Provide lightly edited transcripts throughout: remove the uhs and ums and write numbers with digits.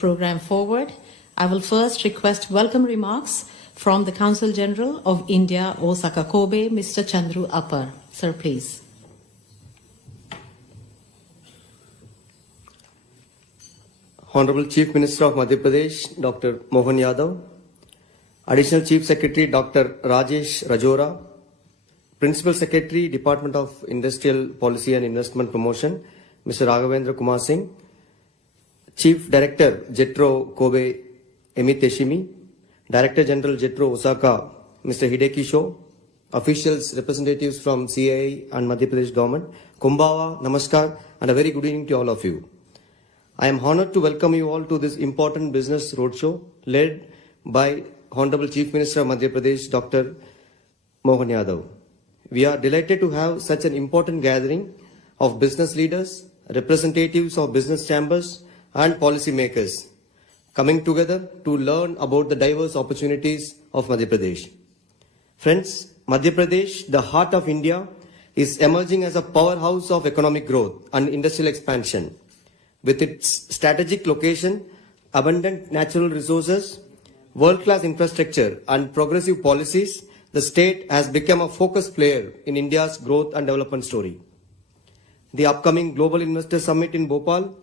program forward, I will first request welcome remarks from the Consul General of India, Osaka, Kobe, Mr. Chandru Appar. Sir, please. Honorable Chief Minister of Madhya Pradesh, Dr. Mohan Yadav, Additional Chief Secretary, Dr. Rajesh Rajora, Principal Secretary, Department of Industrial Policy and Investment Promotion, Mr. Raghavendra Kumar Singh, Chief Director, Jetro Kobe Emiteshimi, Director General Jetro Osaka, Mr. Hideki Sho, officials, representatives from CII and Madhya Pradesh government, Kumbawa, Namaskar, and a very good evening to all of you. I am honored to welcome you all to this important business roadshow led by Honorable Chief Minister of Madhya Pradesh, Dr. Mohan Yadav. We are delighted to have such an important gathering of business leaders, representatives of business chambers, and policy makers coming together to learn about the diverse opportunities of Madhya Pradesh. Friends, Madhya Pradesh, the heart of India, is emerging as a powerhouse of economic growth and industrial expansion. With its strategic location, abundant natural resources, world-class infrastructure, and progressive policies, the state has become a focus player in India's growth and development story. The upcoming Global Investor Summit in Bhopal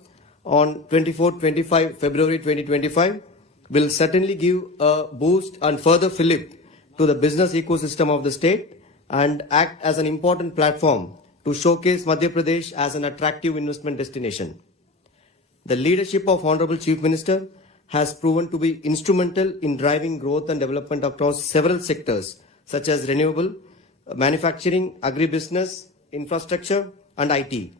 on 24-25 February 2025 will certainly give a boost and further fillip to the business ecosystem of the state and act as an important platform to showcase Madhya Pradesh as an attractive investment destination. The leadership of Honorable Chief Minister has proven to be instrumental in driving growth and development across several sectors such as renewable, manufacturing, agribusiness, infrastructure, and IT.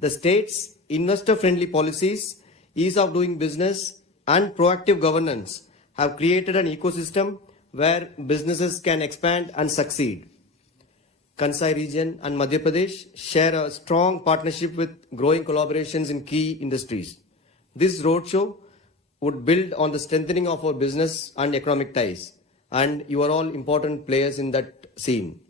The state's investor-friendly policies, ease of doing business, and proactive governance have created an ecosystem where businesses can expand and succeed. Kansai region and Madhya Pradesh share a strong partnership with growing collaborations in key industries. This roadshow would build on the strengthening of our business and economic ties, and you are all important players in that scene.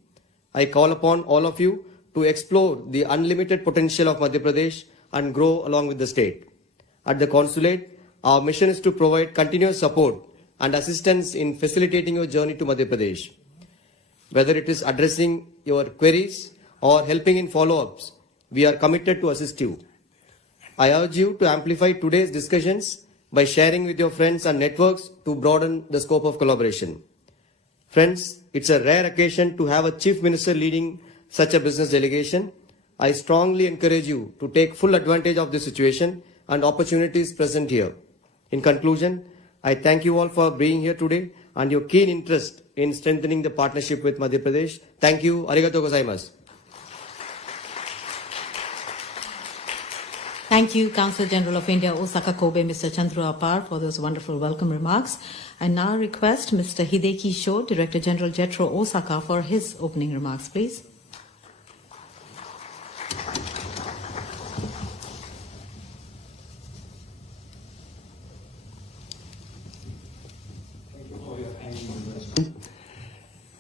I call upon all of you to explore the unlimited potential of Madhya Pradesh and grow along with the state. At the consulate, our mission is to provide continuous support and assistance in facilitating your journey to Madhya Pradesh. Whether it is addressing your queries or helping in follow-ups, we are committed to assist you. I urge you to amplify today's discussions by sharing with your friends and networks to broaden the scope of collaboration. Friends, it's a rare occasion to have a Chief Minister leading such a business delegation. I strongly encourage you to take full advantage of this situation and opportunities present here. In conclusion, I thank you all for being here today and your keen interest in strengthening the partnership with Madhya Pradesh. Thank you. Arigato gozaimasu. Thank you, Consul General of India, Osaka, Kobe, Mr. Chandru Appar, for those wonderful welcome remarks. I now request Mr. Hideki Sho, Director General Jetro Osaka, for his opening remarks, please.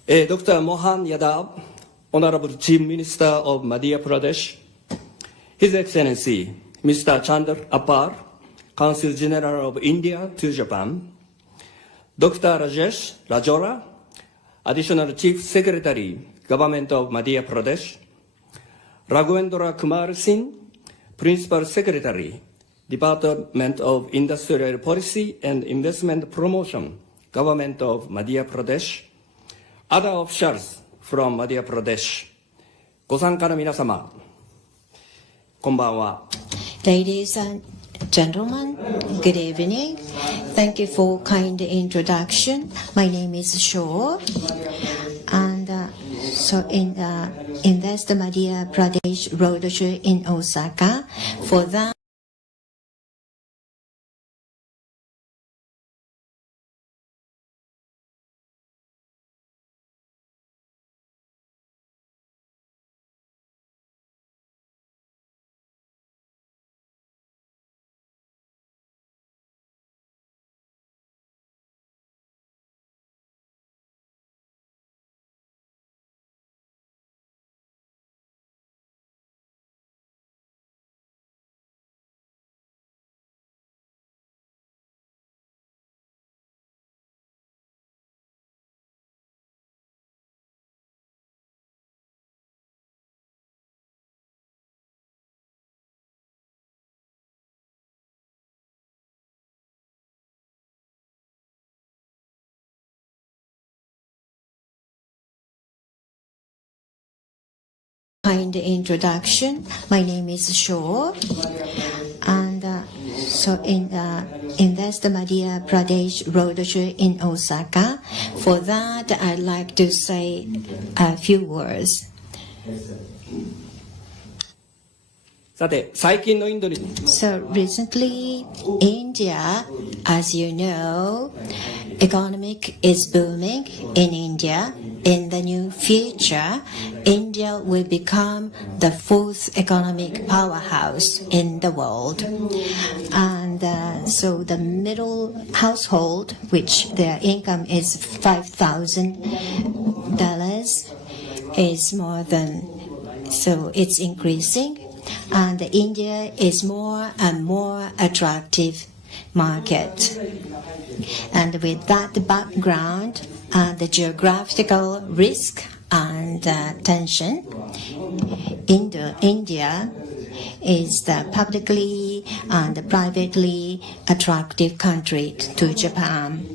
Dr. Mohan Yadav, Honorable Chief Minister of Madhya Pradesh, His Excellency Mr. Chandru Appar, Consul General of India to Japan, Dr. Rajesh Rajora, Additional Chief Secretary, Government of Madhya Pradesh, Raghavendra Kumar Singh, Principal Secretary, Department of Industrial Policy and Investment Promotion, Government of Madhya Pradesh, other officials from Madhya Pradesh, ご参加の皆様、こんばんは。Ladies and gentlemen, good evening. Thank you for kind introduction. My name is Shaw, and so in the Invest Madhya Pradesh Roadshow in Osaka, for that. kind introduction. My name is Shaw. And so in the Invest Madhya Pradesh Roadshow in Osaka, for that I'd like to say a few words. さて、最近のインドに So recently, India, as you know, economic is booming in India. In the new future, India will become the fourth economic powerhouse in the world. And so the middle household, which their income is $5,000, is more than, so it's increasing. And India is more and more attractive market. And with that background and the geographical risk and tension, India is the publicly and privately attractive country to Japan.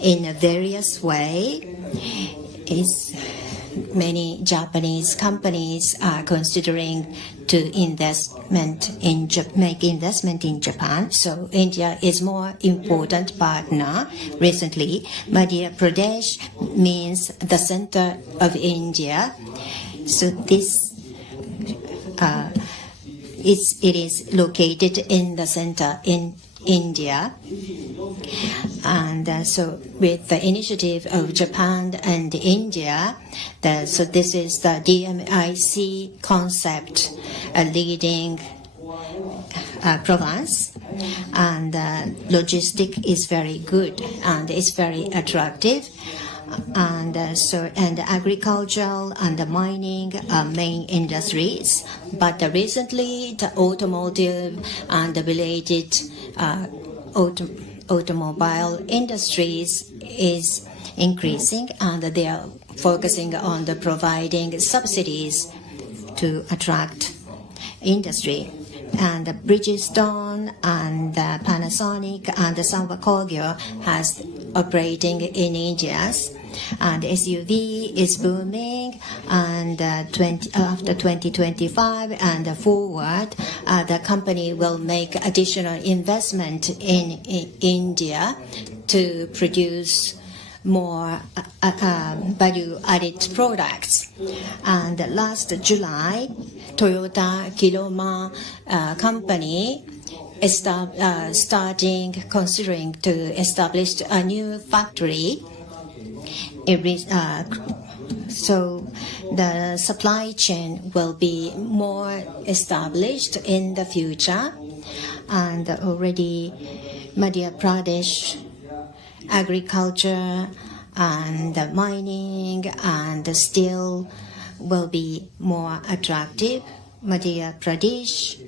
In a various way, many Japanese companies are considering to make investment in Japan. So India is more important partner. Recently, Madhya Pradesh means the center of India. So this it is located in the center in India. And so with the initiative of Japan and India, so this is the DMIC concept, a leading province, and logistic is very good and it's very attractive. And agricultural and mining are main industries. But recently, the automotive and the related automobile industries is increasing, and they are focusing on the providing subsidies to attract industry. And Bridgestone and Panasonic and Sanwa Kogyo has operating in India. And SUV is booming, and after 2025 and forward, the company will make additional investment in India to produce more value-added products. And last July, Toyota Kiloma company considering to establish a new factory. So the supply chain will be more established in the future, and already Madhya Pradesh agriculture and mining and steel will be more attractive. Madhya Pradesh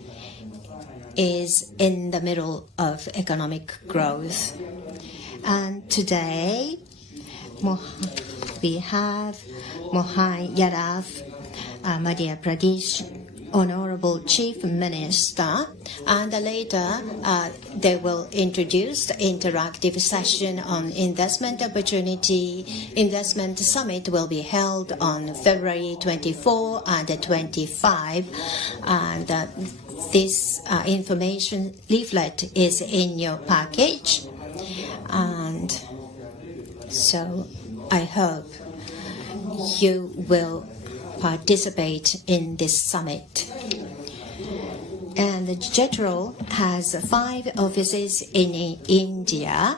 is in the middle of economic growth. And today, we have Mohan Yadav, Madhya Pradesh Honorable Chief Minister, and later they will introduce the interactive session on investment opportunity. Investment summit will be held on February 24 and 25, and this information leaflet is in your package. And so I hope you will participate in this summit. And JETRO has 5 offices in India,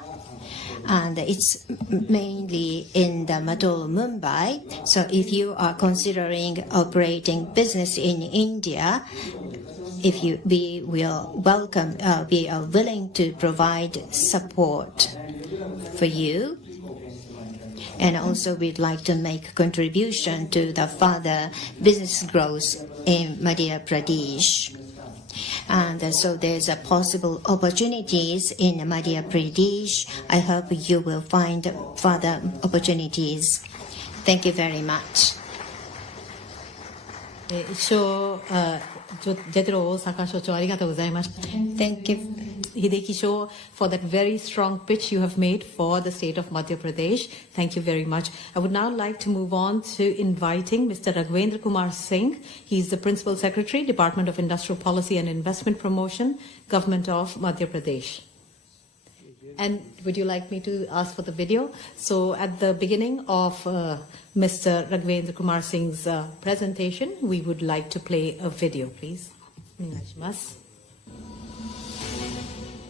and it's mainly in the Madhya, Mumbai. So if you are considering operating business in India, we will welcome, we are willing to provide support for you. And also we'd like to make contribution to the further business growth in Madhya Pradesh. And so there's a possible opportunities in Madhya Pradesh. I hope you will find further opportunities. Thank you very much. ジェトロ大阪所長ありがとうございました。 Thank you. Hideki Shaw, for that very strong pitch you have made for the state of Madhya Pradesh. Thank you very much. I would now like to move on to inviting Mr. Raghvendra Kumar Singh. He's the Principal Secretary, Department of Industrial Policy and Investment Promotion, Government of Madhya Pradesh. And would you like me to ask for the video? So at the beginning of Mr. Raghvendra Kumar Singh's presentation, we would like to play a video, please.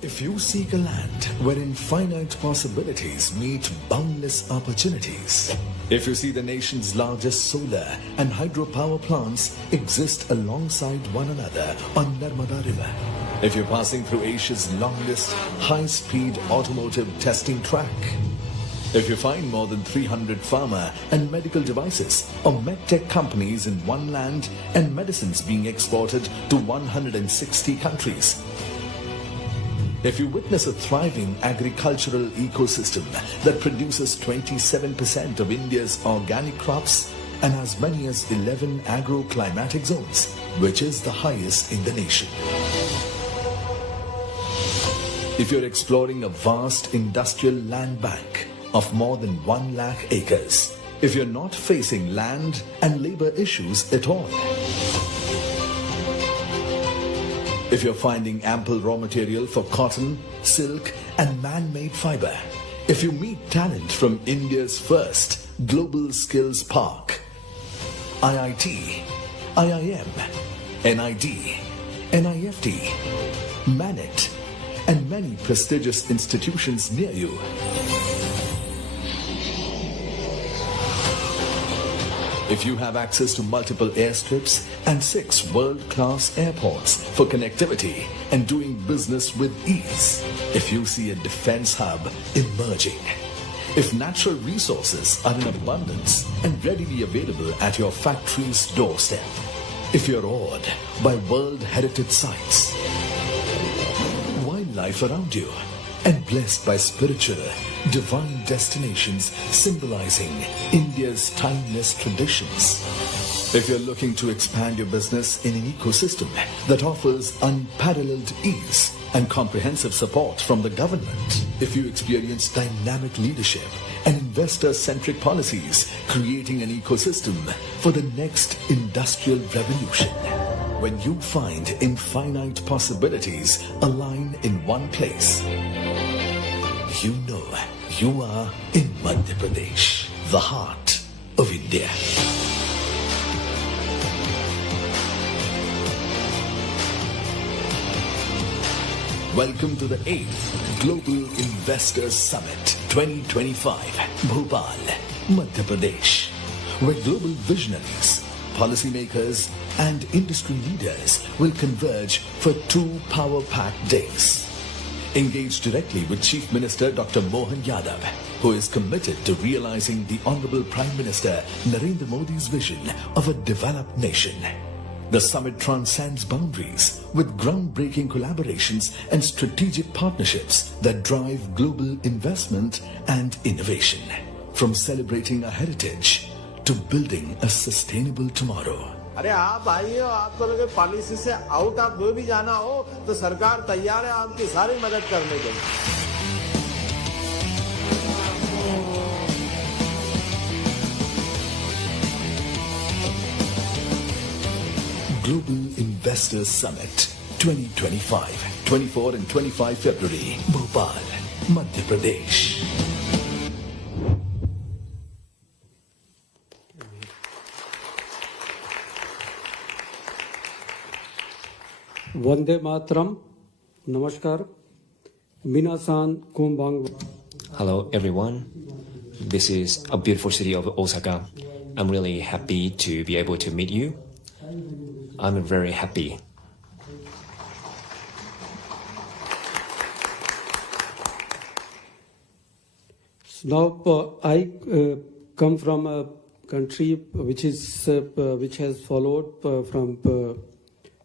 If you seek a land wherein finite possibilities meet boundless opportunities, if you see the nation's largest solar and hydropower plants exist alongside one another on Narmada River, if you're passing through Asia's longest high-speed automotive testing track, if you find more than 300 pharma and medical devices or medtech companies in one land and medicines being exported to 160 countries, if you witness a thriving agricultural ecosystem that produces 27% of India's organic crops and as many as 11 agroclimatic zones, which is the highest in the nation. If you're exploring a vast industrial land bank of more than 1 lakh acres, if you're not facing land and labor issues at all, if you're finding ample raw material for cotton, silk and man-made fiber, if you meet talent from India's first Global Skills Park, IIT, IIM, NID, NIFT, MANET and many prestigious institutions near you, if you have access to multiple airstrips and 6 world-class airports for connectivity and doing business with ease, if you see a defense hub emerging, if natural resources are in abundance and readily available at your factory's doorstep, if you're awed by World Heritage Sites, wildlife around you, and blessed by spiritual, divine destinations symbolizing India's timeless traditions. If you're looking to expand your business in an ecosystem that offers unparalleled ease and comprehensive support from the government, if you experience dynamic leadership and investor-centric policies creating an ecosystem for the next industrial revolution, when you find infinite possibilities align in one place, you know you are in Madhya Pradesh, the heart of India. Welcome to the 8th Global Investors Summit 2025, Bhopal, Madhya Pradesh, where global visionaries, policymakers and industry leaders will converge for 2 power-packed days. Engage directly with Chief Minister Dr. Mohan Yadav, who is committed to realizing the Honorable Prime Minister Narendra Modi's vision of a developed nation. The summit transcends boundaries with groundbreaking collaborations and strategic partnerships that drive global investment and innovation. From celebrating a heritage to building a sustainable tomorrow. अरे आप आइए, आपको लगे policy से out of वे भी जाना हो तो सरकार तैयार है आपकी सारी मदद करने के लिए. Global Investors Summit 2025, 24 and 25 February, Bhopal, Madhya Pradesh. Vande Matram, Namaskar, Minasan Kumbang. Hello everyone, this is a beautiful city of Osaka. I'm really happy to be able to meet you. I'm very happy. Now I come from a country which has followed from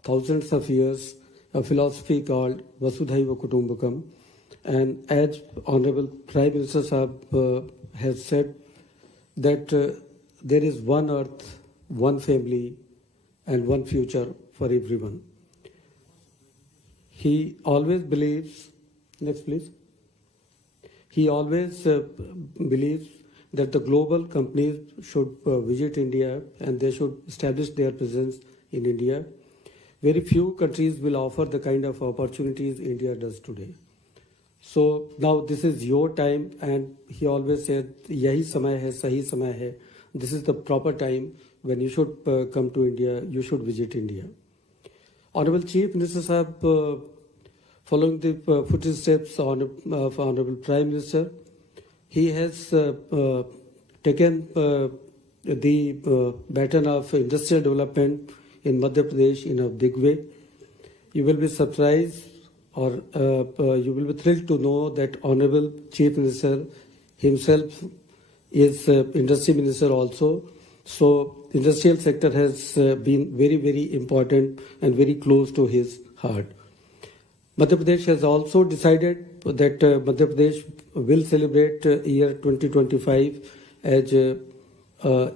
thousands of years a philosophy called Vasudhaiva Kutumbakam, and as Honorable Prime Minister Sahab has said that there is one earth, one family and one future for everyone. He always believes Next, please. He always believes that the global companies should visit India and they should establish their presence in India. Very few countries will offer the kind of opportunities India does today. So now this is your time, and he always said, "Yahi samay hai, sahi samay hai." This is the proper time when you should come to India. You should visit India. Honorable Chief Minister Sahab, following the footsteps of Honorable Prime Minister, he has taken the baton of industrial development in Madhya Pradesh in a big way. You will be surprised, or you will be thrilled to know that Honorable Chief Minister himself is Industry Minister also. So industrial sector has been very, very important and very close to his heart. Madhya Pradesh has also decided that Madhya Pradesh will celebrate year 2025 as a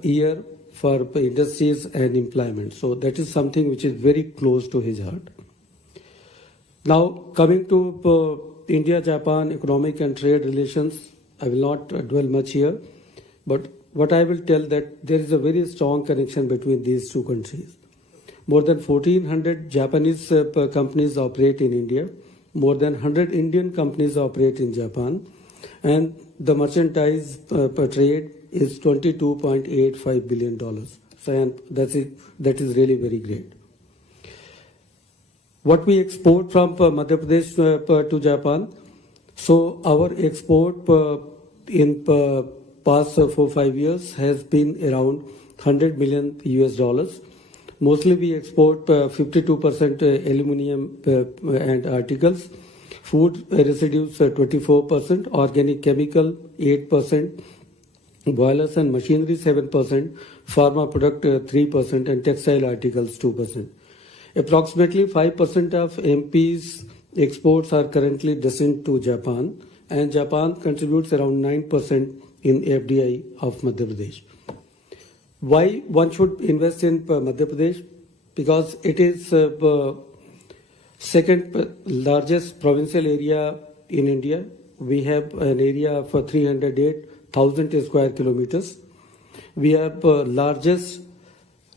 year for industries and employment. So that is something which is very close to his heart. Now, coming to India-Japan economic and trade relations, I will not dwell much here, but what I will tell that there is a very strong connection between these two countries. More than 1,400 Japanese companies operate in India. More than 100 Indian companies operate in Japan. And the merchandise trade is $22.85 billion. So, and that is really very great. What we export from Madhya Pradesh to Japan, so our export in past 4-5 years has been around $100 million US. Mostly we export 52% aluminum and articles, food residues 24%, organic chemical 8%, boilers and machinery 7%, pharma product 3%, and textile articles 2%. Approximately 5% of MP's exports are currently destined to Japan, and Japan contributes around 9% in FDI of Madhya Pradesh. Why one should invest in Madhya Pradesh? Because it is second largest provincial area in India. We have an area of 308,000 square kilometers. We are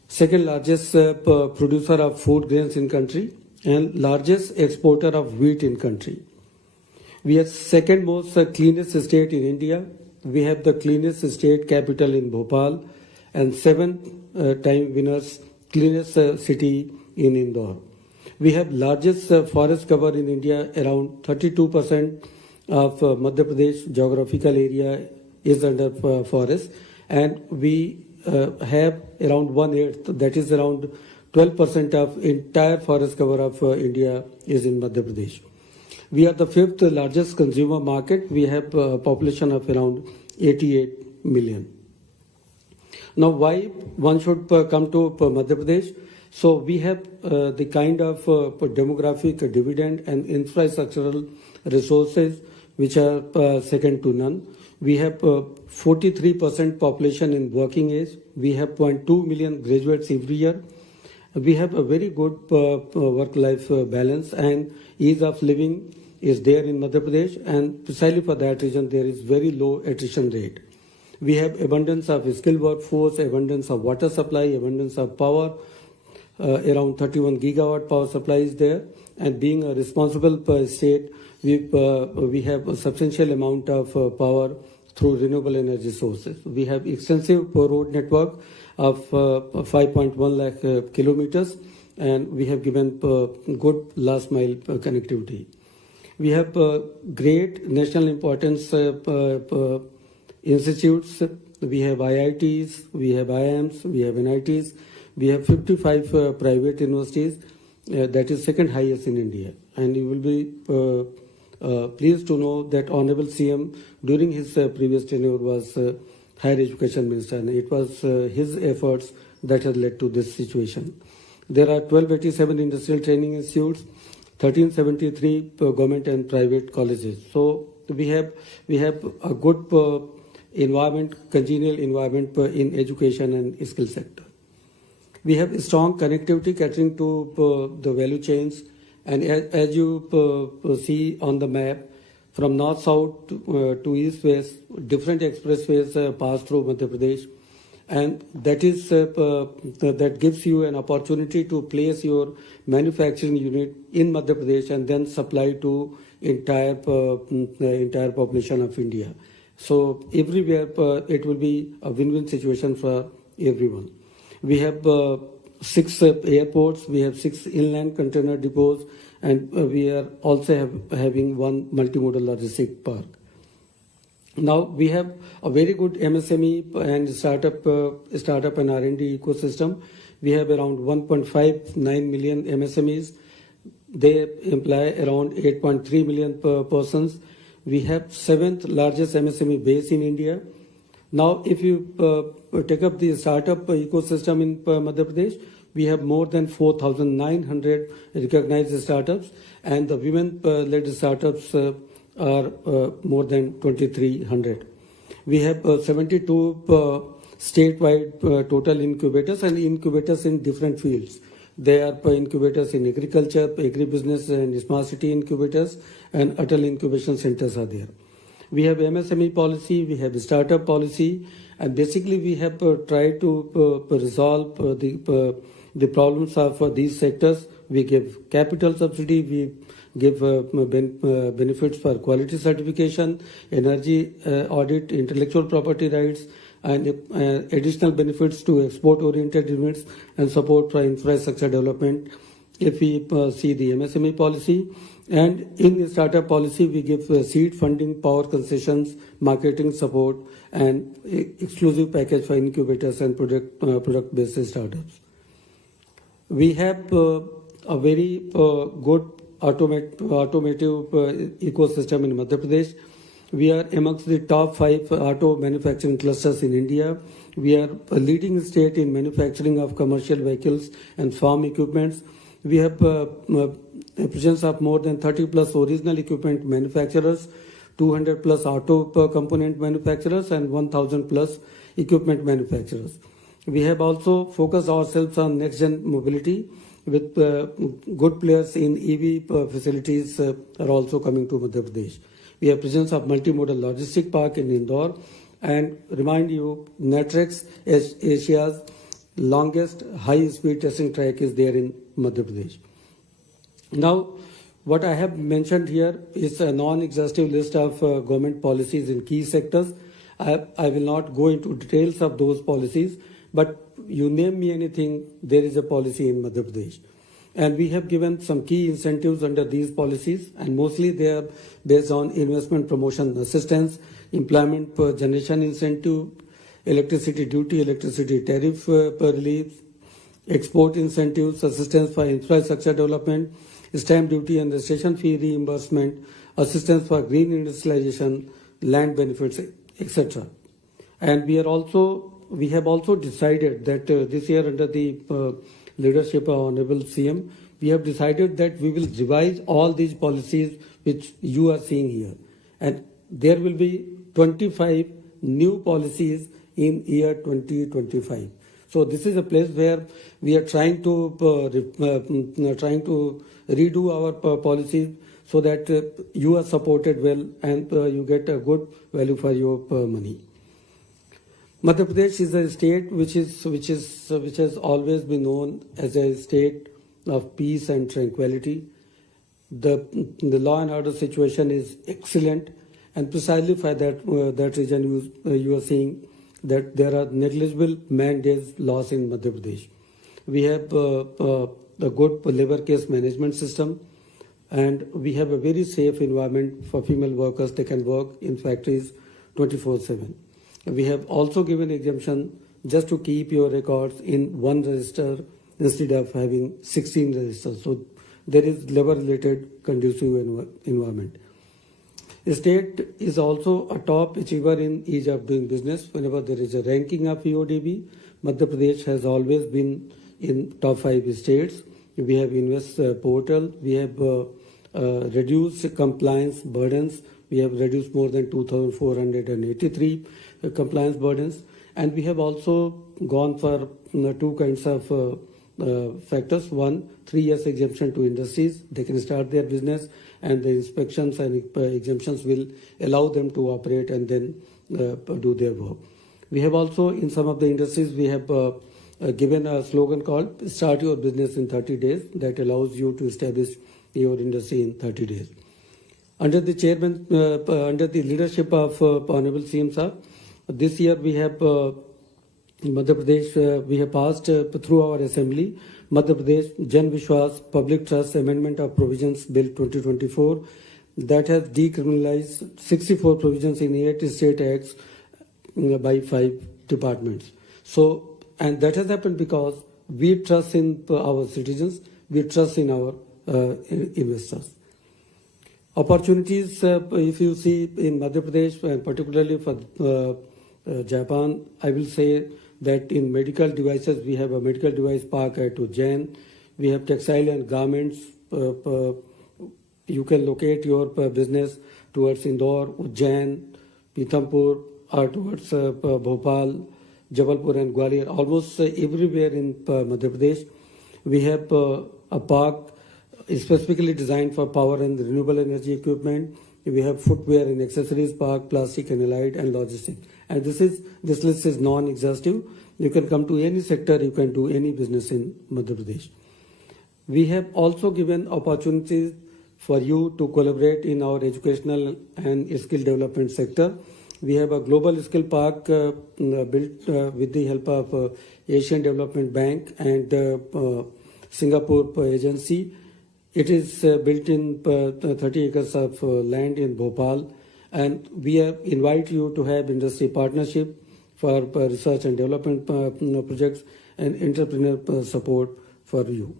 second largest producer of food grains in country and largest exporter of wheat in country. We are second most cleanest state in India. We have the cleanest state capital in Bhopal, and 7-time winners cleanest city in Indore. We have largest forest cover in India. Around 32% of Madhya Pradesh geographical area is under forest, and we have around 1/8, that is around 12% of entire forest cover of India is in Madhya Pradesh. We are the 5th largest consumer market. We have a population of around 88 million. Now, why one should come to Madhya Pradesh? So we have the kind of demographic dividend and infrastructural resources which are second to none. We have 43% population in working age. We have 0.2 million graduates every year. We have a very good work-life balance, and ease of living is there in Madhya Pradesh, and precisely for that reason there is very low attrition rate. We have abundance of skilled workforce, abundance of water supply, abundance of power. Around 31 gigawatt power supply is there, and being a responsible state, we have a substantial amount of power through renewable energy sources. We have extensive road network of 5.1 lakh kilometers, and we have given good last mile connectivity. We have great national importance institutes. We have IITs, we have IIMs, we have NITs, we have 55 private universities. That is second highest in India. And you will be pleased to know that Honorable CM during his previous tenure was Higher Education Minister, and it was his efforts that has led to this situation. There are 1287 industrial training institutes, 1373 government and private colleges. So we have a good environment, congenial environment in education and skill sector. We have strong connectivity catering to the value chains, and as you see on the map, From north-south to east-west, different expressways pass through Madhya Pradesh, and that gives you an opportunity to place your manufacturing unit in Madhya Pradesh and then supply to entire population of India. So everywhere it will be a win-win situation for everyone. We have 6 airports, we have 6 inland container depots, and we are also having 1 multimodal logistic park. Now we have a very good MSME and startup and R&D ecosystem. We have around 1.59 million MSMEs. They employ around 8.3 million persons. We have 7th largest MSME base in India. Now, if you take up the startup ecosystem in Madhya Pradesh, we have more than 4,900 recognized startups, and the women-led startups are more than 2,300. We have 72 statewide total incubators, and incubators in different fields. They are incubators in agriculture, agribusiness, and smart city incubators, and Atal incubation centers are there. We have MSME policy, we have startup policy, and basically we have tried to resolve the problems of these sectors. We give capital subsidy, we give benefits for quality certification, energy audit, intellectual property rights, and additional benefits to export-oriented units and support for infrastructure development. If we see the MSME policy, and in the startup policy, we give seed funding, power concessions, marketing support, and exclusive package for incubators and product-based startups. We have a very good automotive ecosystem in Madhya Pradesh. We are amongst the top 5 auto manufacturing clusters in India. We are a leading state in manufacturing of commercial vehicles and farm equipments. We have a presence of more than 30 plus original equipment manufacturers, 200 plus auto component manufacturers, and 1,000 plus equipment manufacturers. We have also focused ourselves on next-gen mobility with good players in EV facilities are also coming to Madhya Pradesh. We have presence of multimodal logistic park in Indore, and remind you, Natrex, Asia's longest high-speed testing track, is there in Madhya Pradesh. Now, what I have mentioned here is a non-exhaustive list of government policies in key sectors. I will not go into details of those policies, but you name me anything, there is a policy in Madhya Pradesh. And we have given some key incentives under these policies, and mostly they are based on investment promotion assistance, employment per generation incentive, electricity duty, electricity tariff relief, export incentives, assistance for infrastructure development, stamp duty and registration fee reimbursement, assistance for green industrialization, land benefits, etc. And we have also decided that this year, under the leadership of Honorable CM, we have decided that we will revise all these policies which you are seeing here, and there will be 25 new policies in year 2025. So this is a place where we are trying to redo our policies so that you are supported well and you get a good value for your money. Madhya Pradesh is a state which has always been known as a state of peace and tranquility. The law and order situation is excellent, and precisely for that reason you are seeing that there are negligible man days lost in Madhya Pradesh. We have a good labor case management system, and we have a very safe environment for female workers. They can work in factories 24/7. We have also given exemption just to keep your records in one register instead of having 16 registers. So there is labor-related conducive environment. The state is also a top achiever in ease of doing business. Whenever there is a ranking of EODB, Madhya Pradesh has always been in top 5 states. We have Invest portal. We have reduced compliance burdens. We have reduced more than 2,483 compliance burdens. And we have also gone for 2 kinds of factors. One, 3 years exemption to industries. They can start their business, and the inspections and exemptions will allow them to operate and then do their work. We have also, in some of the industries, we have given a slogan called "Start Your Business in 30 Days" that allows you to establish your industry in 30 days. Under the chairman, under the leadership of Honorable CM Sir, this year we have in Madhya Pradesh, we have passed through our assembly Madhya Pradesh Jan Vishwas Public Trust Amendment of Provisions Bill 2024 that has decriminalized 64 provisions in 8 state acts by 5 departments. So, and that has happened because we trust in our citizens, we trust in our investors. Opportunities, if you see in Madhya Pradesh, and particularly for Japan, I will say that in medical devices, we have a medical device park at Ujjain. We have textile and garments. You can locate your business towards Indore, Ujjain, Pithampur, or towards Bhopal, Jabalpur and Gwalior. Almost everywhere in Madhya Pradesh, we have a park specifically designed for power and renewable energy equipment. We have footwear and accessories park, plastic and allied, and logistics. And this list is non-exhaustive. You can come to any sector, you can do any business in Madhya Pradesh. We have also given opportunities for you to collaborate in our educational and skill development sector. We have a global skill park built with the help of Asian Development Bank and Singapore agency. It is built in 30 acres of land in Bhopal, and we invite you to have industry partnership for research and development projects and entrepreneur support for you.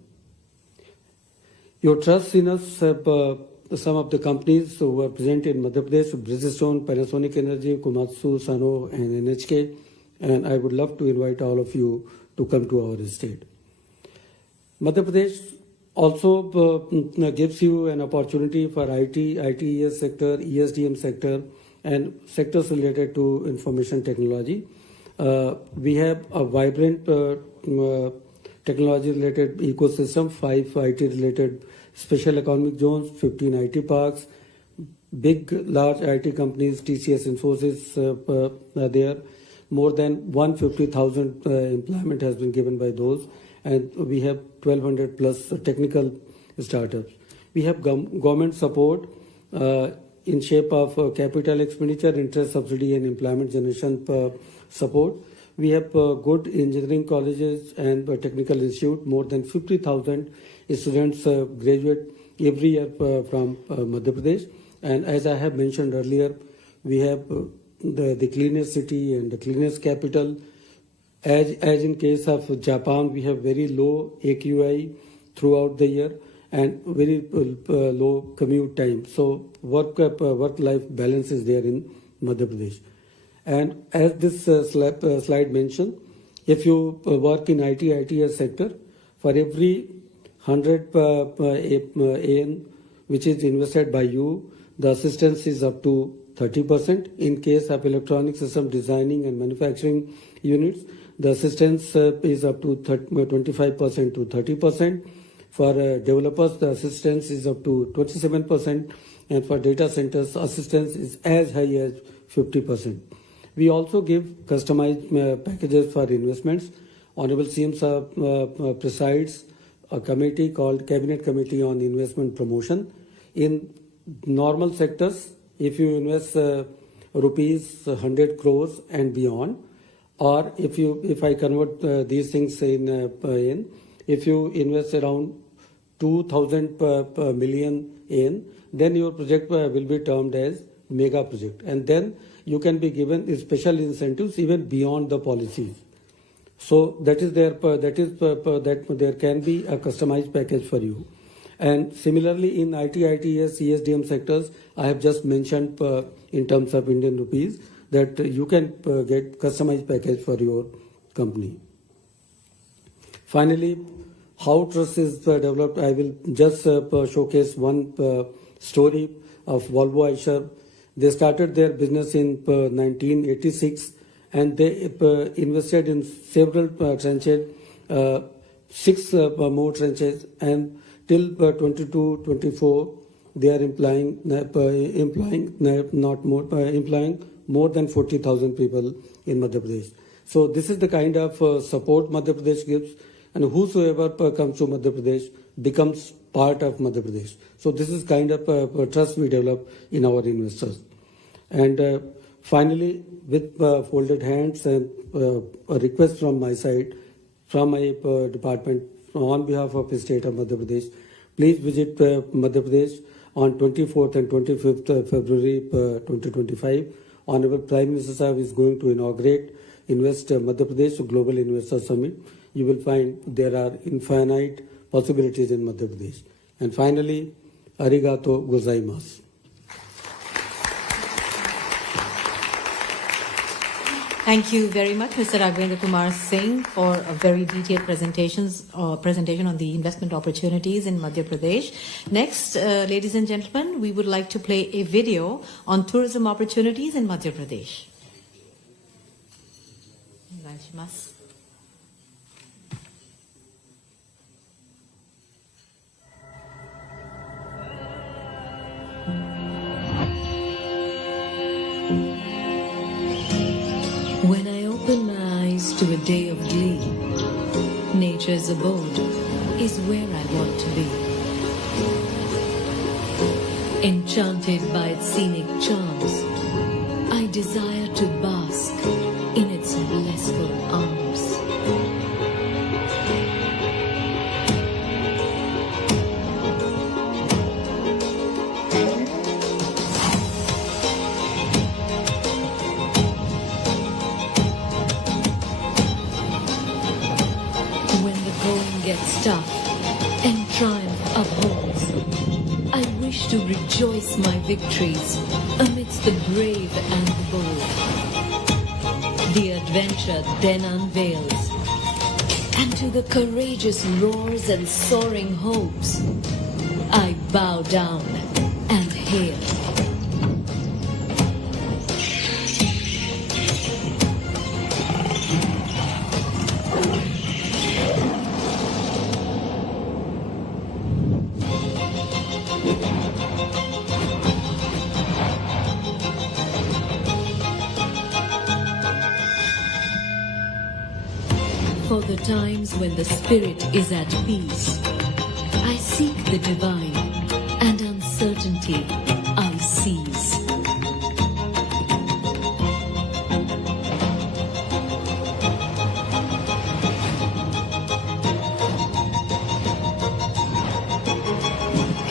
Your trust in us, some of the companies who are present in Madhya Pradesh, Bridgestone, Panasonic Energy, Komatsu, Sano and NHK, and I would love to invite all of you to come to our state. Madhya Pradesh also gives you an opportunity for IT, ITES sector, ESDM sector, and sectors related to information technology. We have a vibrant technology-related ecosystem, 5 IT-related special economic zones, 15 IT parks, big, large IT companies, TCS, Infosys are there. More than 150,000 employment has been given by those. And we have 1,200 plus technical startups. We have government support in shape of capital expenditure, interest subsidy and employment generation support. We have good engineering colleges and technical institute. More than 50,000 students graduate every year from Madhya Pradesh. And as I have mentioned earlier, we have the cleanest city and the cleanest capital. As in case of Japan, we have very low AQI throughout the year and very low commute time. So work-life balance is there in Madhya Pradesh. And as this slide mentioned, if you work in ITES sector, for every 100 AN which is invested by you, the assistance is up to 30%. In case of electronic system designing and manufacturing units, the assistance is up to 25% to 30%. For developers, the assistance is up to 27%. And for data centers, assistance is as high as 50%. We also give customized packages for investments. Honorable CM presides a committee called Cabinet Committee on Investment Promotion. In normal sectors, if you invest rupees 100 crores and beyond, or if I convert these things in, if you invest around 2,000 million in, then your project will be termed as mega project, and then you can be given special incentives even beyond the policies. So that is there can be a customized package for you. And similarly in IT, ITES, ESDM sectors, I have just mentioned in terms of Indian rupees that you can get customized package for your company. Finally, how trust is developed, I will just showcase one story of Volvo Eicher. They started their business in 1986 and they invested in several tranches 6 more trenches, and till 22-24 they are employing more than 40,000 people in Madhya Pradesh. So this is the kind of support Madhya Pradesh gives, and whosoever comes to Madhya Pradesh becomes part of Madhya Pradesh. So this is kind of trust we develop in our investors. And finally, with folded hands and a request from my side, from my department, on behalf of the state of Madhya Pradesh, please visit Madhya Pradesh on 24th and 25th February 2025. Honorable Prime Minister Sahib is going to inaugurate Invest Madhya Pradesh Global Investor Summit. You will find there are infinite possibilities in Madhya Pradesh. And finally, arigato gozaimasu. Thank you very much, Mr. Raghavendra Kumar Singh, for a very detailed presentation on the investment opportunities in Madhya Pradesh. Next, ladies and gentlemen, we would like to play a video on tourism opportunities in Madhya Pradesh. When I open my eyes to a day of glee, nature's abode is where I want to be. Enchanted by its scenic charms, I desire to bask in its blissful arms. Gets tough and triumph upholds, I wish to rejoice my victories amidst the brave and the bold. The adventure then unveils, and to the courageous roars and soaring hopes, I bow down and hail. For the times when the spirit is at peace, I seek the divine, and uncertainty I seize.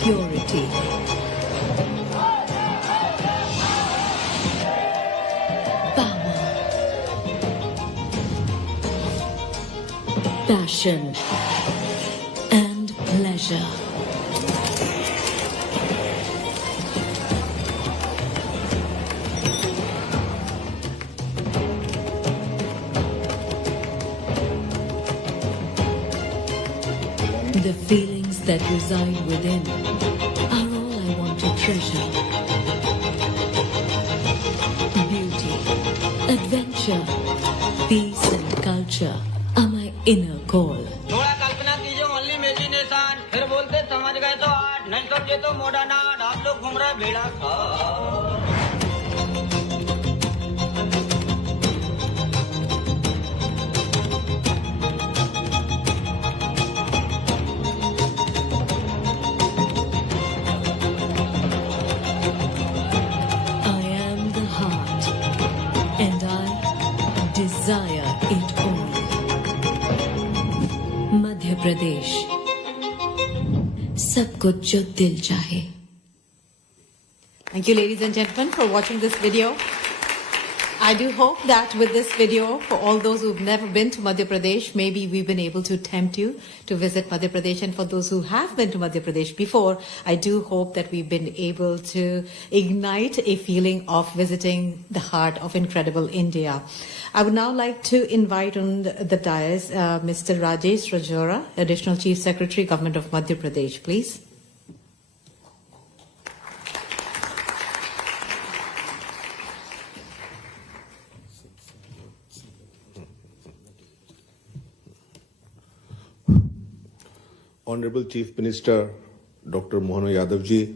Purity, passion and pleasure. The feelings that reside within are all I want to treasure. Beauty, adventure, peace and culture are my inner call. थोड़ा कल्पना कीजिए only imagination, फिर बोलते समझ गए तो art, नहीं समझे तो मॉडर्न आर्ट, आप लोग घूम रहे भेड़ा सा। Desire it all. Madhya Pradesh, सब कुछ जो दिल चाहे. Thank you, ladies and gentlemen, for watching this video. I do hope that with this video, for all those who've never been to Madhya Pradesh, maybe we've been able to tempt you to visit Madhya Pradesh. And for those who have been to Madhya Pradesh before, I do hope that we've been able to ignite a feeling of visiting the heart of incredible India. I would now like to invite on the dais Mr. Rajesh Rajora, Additional Chief Secretary, Government of Madhya Pradesh, please. Honorable Chief Minister Dr. Mohan Yadav ji,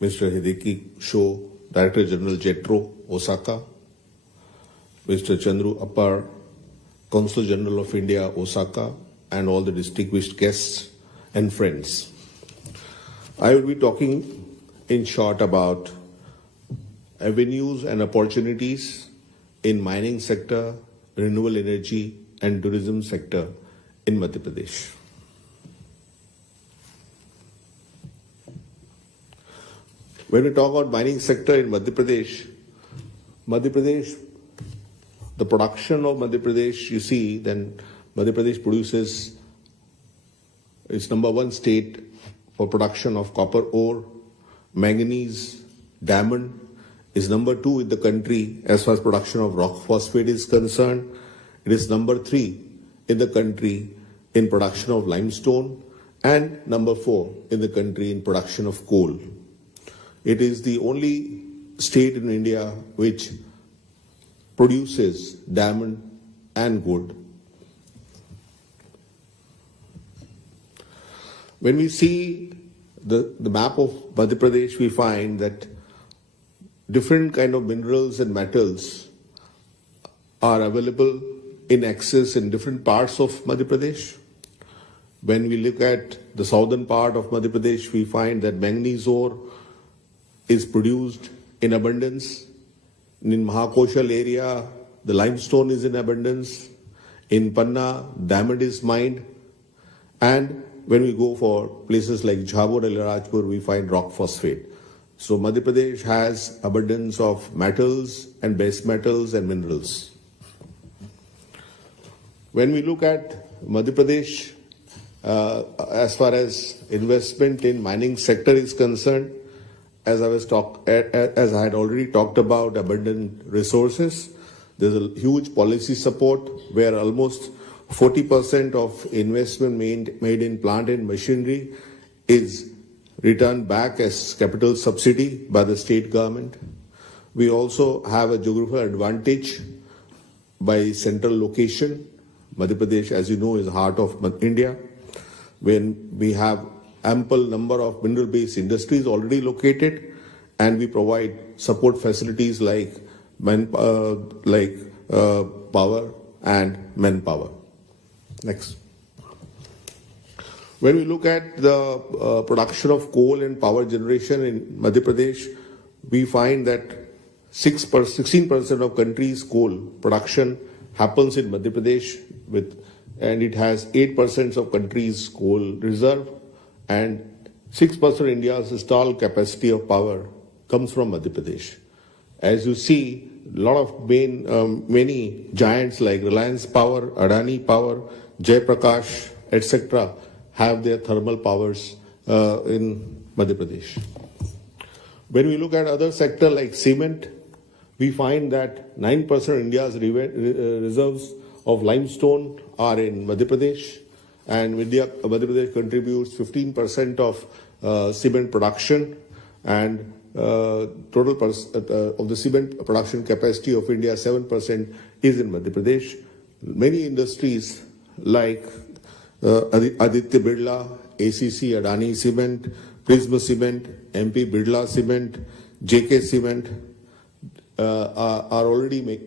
Mr. Hideki Sho, Director General JETRO, Osaka, Mr. Chandru Appar, Consul General of India, Osaka, and all the distinguished guests and friends. I will be talking in short about avenues and opportunities in mining sector, renewable energy, and tourism sector in Madhya Pradesh. When we talk about mining sector in Madhya Pradesh, the production of Madhya Pradesh, you see, then Madhya Pradesh produces, it's number one state for production of copper ore, manganese, diamond, is number two in the country as far as production of rock phosphate is concerned. It is number three in the country in production of limestone, and number four in the country in production of coal. It is the only state in India which produces diamond and gold. When we see the map of Madhya Pradesh, we find that different kind of minerals and metals are available in excess in different parts of Madhya Pradesh. When we look at the southern part of Madhya Pradesh, we find that manganese ore is produced in abundance. In Mahakoshal area, the limestone is in abundance. In Panna, diamond is mined. And when we go for places like Jhabur and Rajpur, we find rock phosphate. So Madhya Pradesh has abundance of metals and base metals and minerals. When we look at Madhya Pradesh, as far as investment in mining sector is concerned, as I had already talked about abundant resources, there's a huge policy support where almost 40% of investment made in plant and machinery is returned back as capital subsidy by the state government. We also have a geographical advantage by central location. Madhya Pradesh, as you know, is the heart of India, when we have ample number of mineral-based industries already located, and we provide support facilities like power and manpower. Next. When we look at the production of coal and power generation in Madhya Pradesh, we find that 16% of country's coal production happens in Madhya Pradesh, and it has 8% of country's coal reserve, and 6% of India's installed capacity of power comes from Madhya Pradesh. As you see, a lot of many giants like Reliance Power, Adani Power, Jai Prakash, etc. have their thermal powers in Madhya Pradesh. When we look at other sector like cement, we find that 9% of India's reserves of limestone are in Madhya Pradesh, and Madhya Pradesh contributes 15% of cement production, and total of the cement production capacity of India, 7% is in Madhya Pradesh. Many industries like Aditya Birla, ACC, Adani Cement, Prisma Cement, MP Birla Cement, JK Cement are already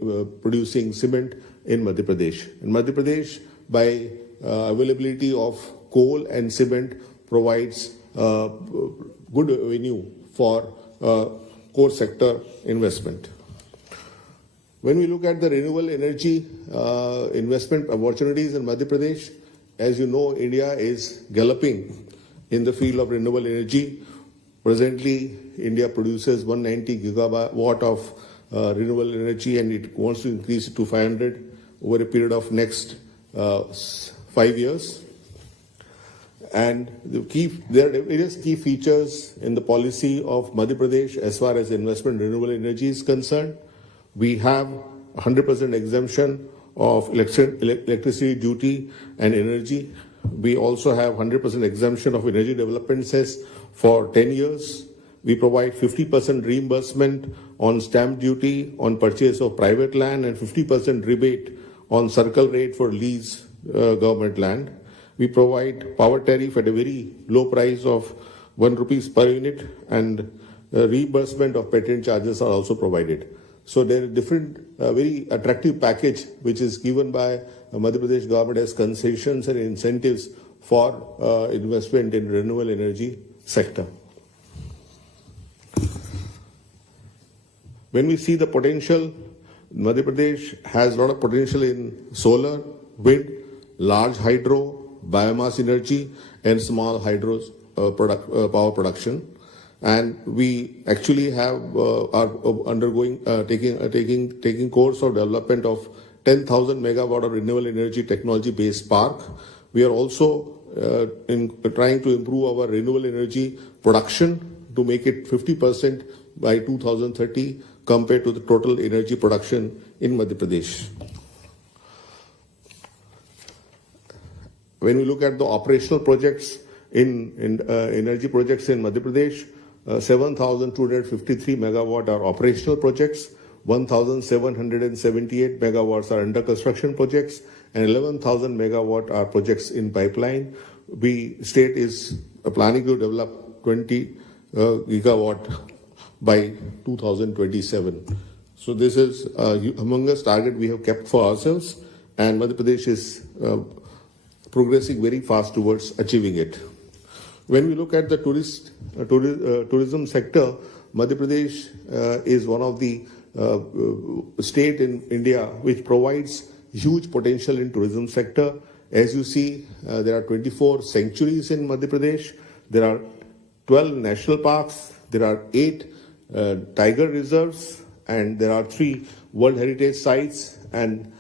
producing cement in Madhya Pradesh. In Madhya Pradesh, by availability of coal and cement provides good avenue for core sector investment. When we look at the renewable energy investment opportunities in Madhya Pradesh, as you know, India is galloping in the field of renewable energy. Presently, India produces 190 gigawatt of renewable energy, and it wants to increase it to 500 over a period of next 5 years. And there are various key features in the policy of Madhya Pradesh as far as investment in renewable energy is concerned. We have 100% exemption of electricity duty and energy. We also have 100% exemption of energy development cess for 10 years. We provide 50% reimbursement on stamp duty on purchase of private land and 50% rebate on circle rate for lease government land. We provide power tariff at a very low price of 1 rupees per unit, and reimbursement of patent charges are also provided. So there are different, very attractive package which is given by Madhya Pradesh government as concessions and incentives for investment in renewable energy sector. When we see the potential, Madhya Pradesh has a lot of potential in solar, wind, large hydro, biomass energy, and small hydro power production. And we actually are undergoing taking course of development of 10,000 megawatt of renewable energy technology based park. We are also trying to improve our renewable energy production to make it 50% by 2030 compared to the total energy production in Madhya Pradesh. When we look at the operational projects in energy projects in Madhya Pradesh, 7,253 megawatt are operational projects, 1,778 megawatts are under construction projects, and 11,000 megawatt are projects in pipeline. State is planning to develop 20 gigawatt by 2027. So this is humongous target we have kept for ourselves, and Madhya Pradesh is progressing very fast towards achieving it. When we look at the tourism sector, Madhya Pradesh is one of the state in India which provides huge potential in tourism sector. As you see, there are 24 sanctuaries in Madhya Pradesh. There are 12 national parks. There are 8 tiger reserves, and there are 3 World Heritage sites. And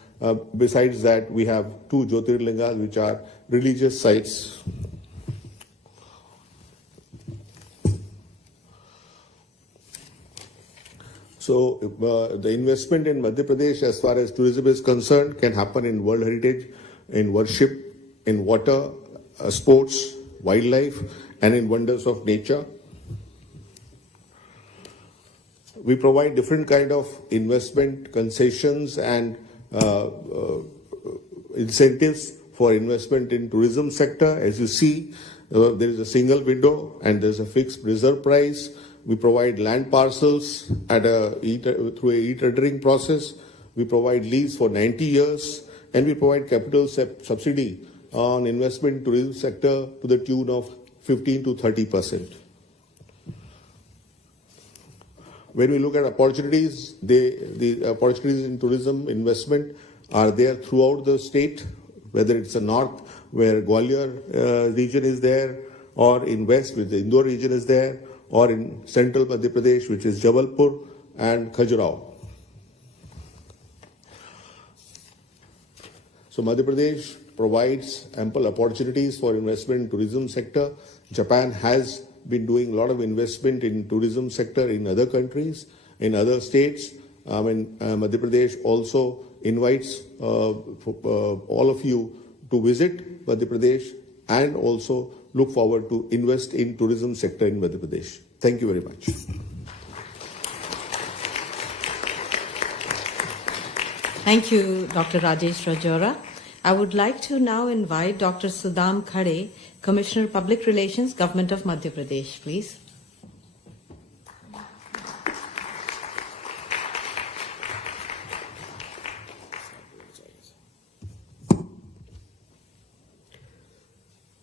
besides that, we have 2 Jyotirlingas, which are religious sites. So the investment in Madhya Pradesh as far as tourism is concerned can happen in World Heritage, in worship, in water, sports, wildlife, and in wonders of nature. We provide different kind of investment concessions and incentives for investment in tourism sector. As you see, there is a single window and there's a fixed reserve price. We provide land parcels through a e-tendering process. We provide lease for 90 years, and we provide capital subsidy on investment in tourism sector to the tune of 15 to 30%. When we look at opportunities, the opportunities in tourism investment are there throughout the state, whether it's the north, where Gwalior region is there, or in west, where the Indore region is there, or in central Madhya Pradesh, which is Jabalpur and Khajuraho. So Madhya Pradesh provides ample opportunities for investment in tourism sector. Japan has been doing a lot of investment in tourism sector in other countries, in other states. Madhya Pradesh also invites all of you to visit Madhya Pradesh and also look forward to invest in tourism sector in Madhya Pradesh. Thank you very much. Thank you, Dr. Rajesh Rajora. I would like to now invite Dr. Sudham Khade, Commissioner Public Relations, Government of Madhya Pradesh, please.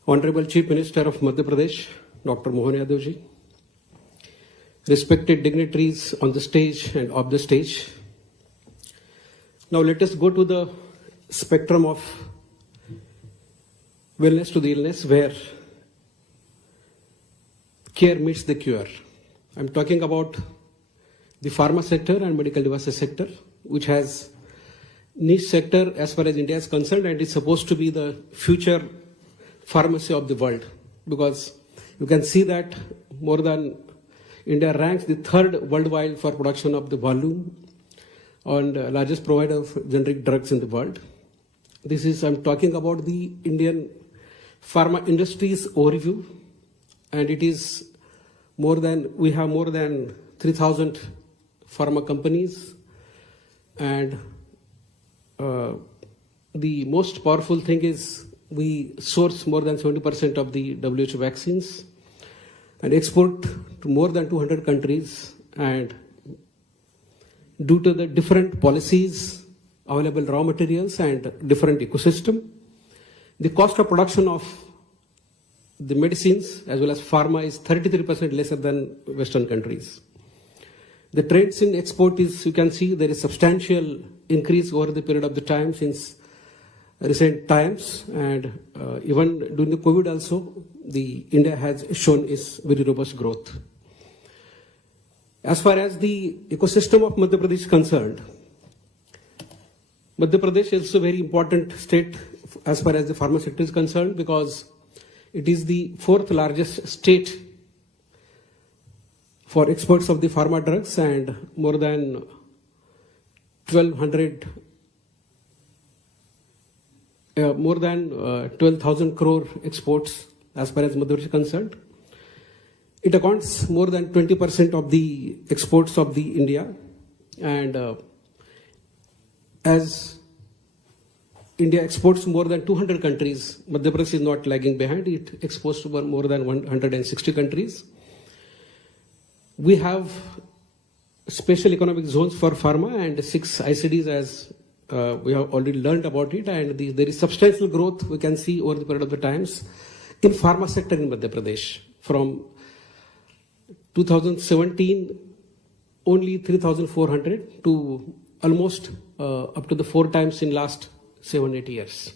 Honorable Chief Minister of Madhya Pradesh, Dr. Mohan Yadav ji, respected dignitaries on the stage and off the stage. Now let us go to the spectrum of wellness to the illness, where care meets the cure. I'm talking about the pharma sector and medical devices sector, which has niche sector as far as India is concerned, and is supposed to be the future pharmacy of the world, because you can see that India ranks the 3rd worldwide for production of the volume and largest provider of generic drugs in the world. I'm talking about the Indian pharma industry's overview, and it is we have more than 3,000 pharma companies, and the most powerful thing is We source more than 70% of the WHO vaccines and export to more than 200 countries. And due to the different policies, available raw materials and different ecosystem, the cost of production of the medicines as well as pharma is 33% lesser than Western countries. The trends in export is, you can see there is substantial increase over the period of the time since recent times, and even during the COVID also, the India has shown its very robust growth. As far as the ecosystem of Madhya Pradesh is concerned, Madhya Pradesh is a very important state as far as the pharma sector is concerned, because it is the fourth largest state for exports of the pharma drugs, and more than 12,000 crore exports as far as Madhya Pradesh is concerned. It accounts more than 20% of the exports of the India, and as India exports more than 200 countries, Madhya Pradesh is not lagging behind. It exports to more than 160 countries. We have special economic zones for pharma and 6 ICDs, as we have already learned about it, and there is substantial growth we can see over the period of the times in pharma sector in Madhya Pradesh. From 2017, only 3,400 to almost up to the 4 times in last 7-8 years.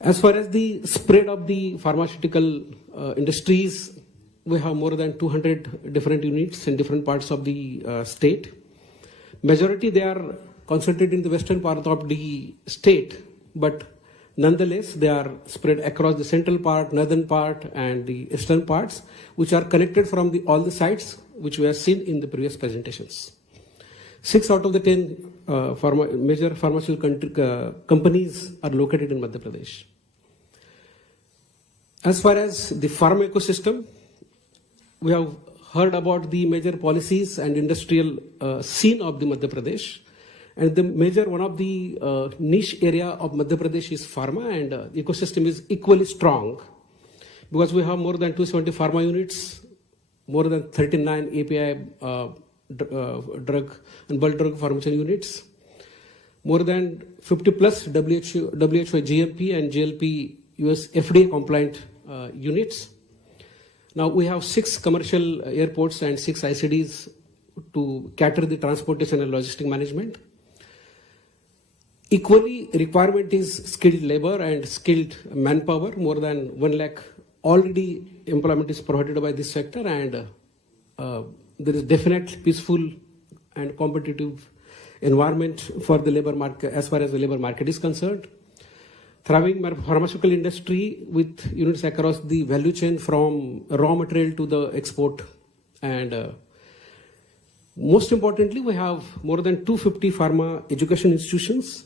As far as the spread of the pharmaceutical industries, we have more than 200 different units in different parts of the state. Majority they are concentrated in the western part of the state, but nonetheless they are spread across the central part, northern part, and the eastern parts, which are connected from all the sites which we have seen in the previous presentations. 6 out of the 10 major pharmaceutical companies are located in Madhya Pradesh. As far as the pharma ecosystem, we have heard about the major policies and industrial scene of the Madhya Pradesh, and the major one of the niche area of Madhya Pradesh is pharma, and the ecosystem is equally strong because we have more than 270 pharma units, more than 39 API drug and bulk drug formulation units, more than 50 plus WHO GMP and GLP US FDA compliant units. Now we have 6 commercial airports and 6 ICDs to cater the transportation and logistic management. Equally, requirement is skilled labor and skilled manpower. More than 1 lakh already employment is provided by this sector, and there is definite peaceful and competitive environment for the labor market as far as the labor market is concerned. Thriving pharmaceutical industry with units across the value chain from raw material to the export, and most importantly, we have more than 250 pharma education institutions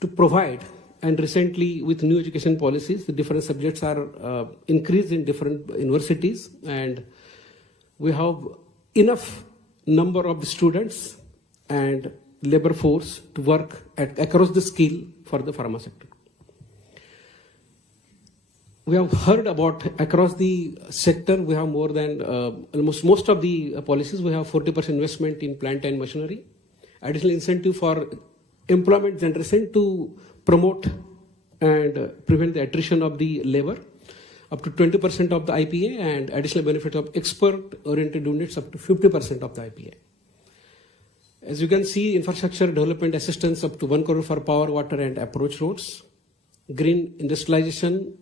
to provide, and recently with new education policies, the different subjects are increased in different universities, and we have enough number of the students and labor force to work across the skill for the pharma sector. We have heard about across the sector, we have more than almost most of the policies, we have 40% investment in plant and machinery, additional incentive for employment generation to promote and prevent the attrition of the labor, up to 20% of the IPA, and additional benefit of export-oriented units up to 50% of the IPA. As you can see, infrastructure development assistance up to 1 crore for power, water, and approach roads. Green industrialization,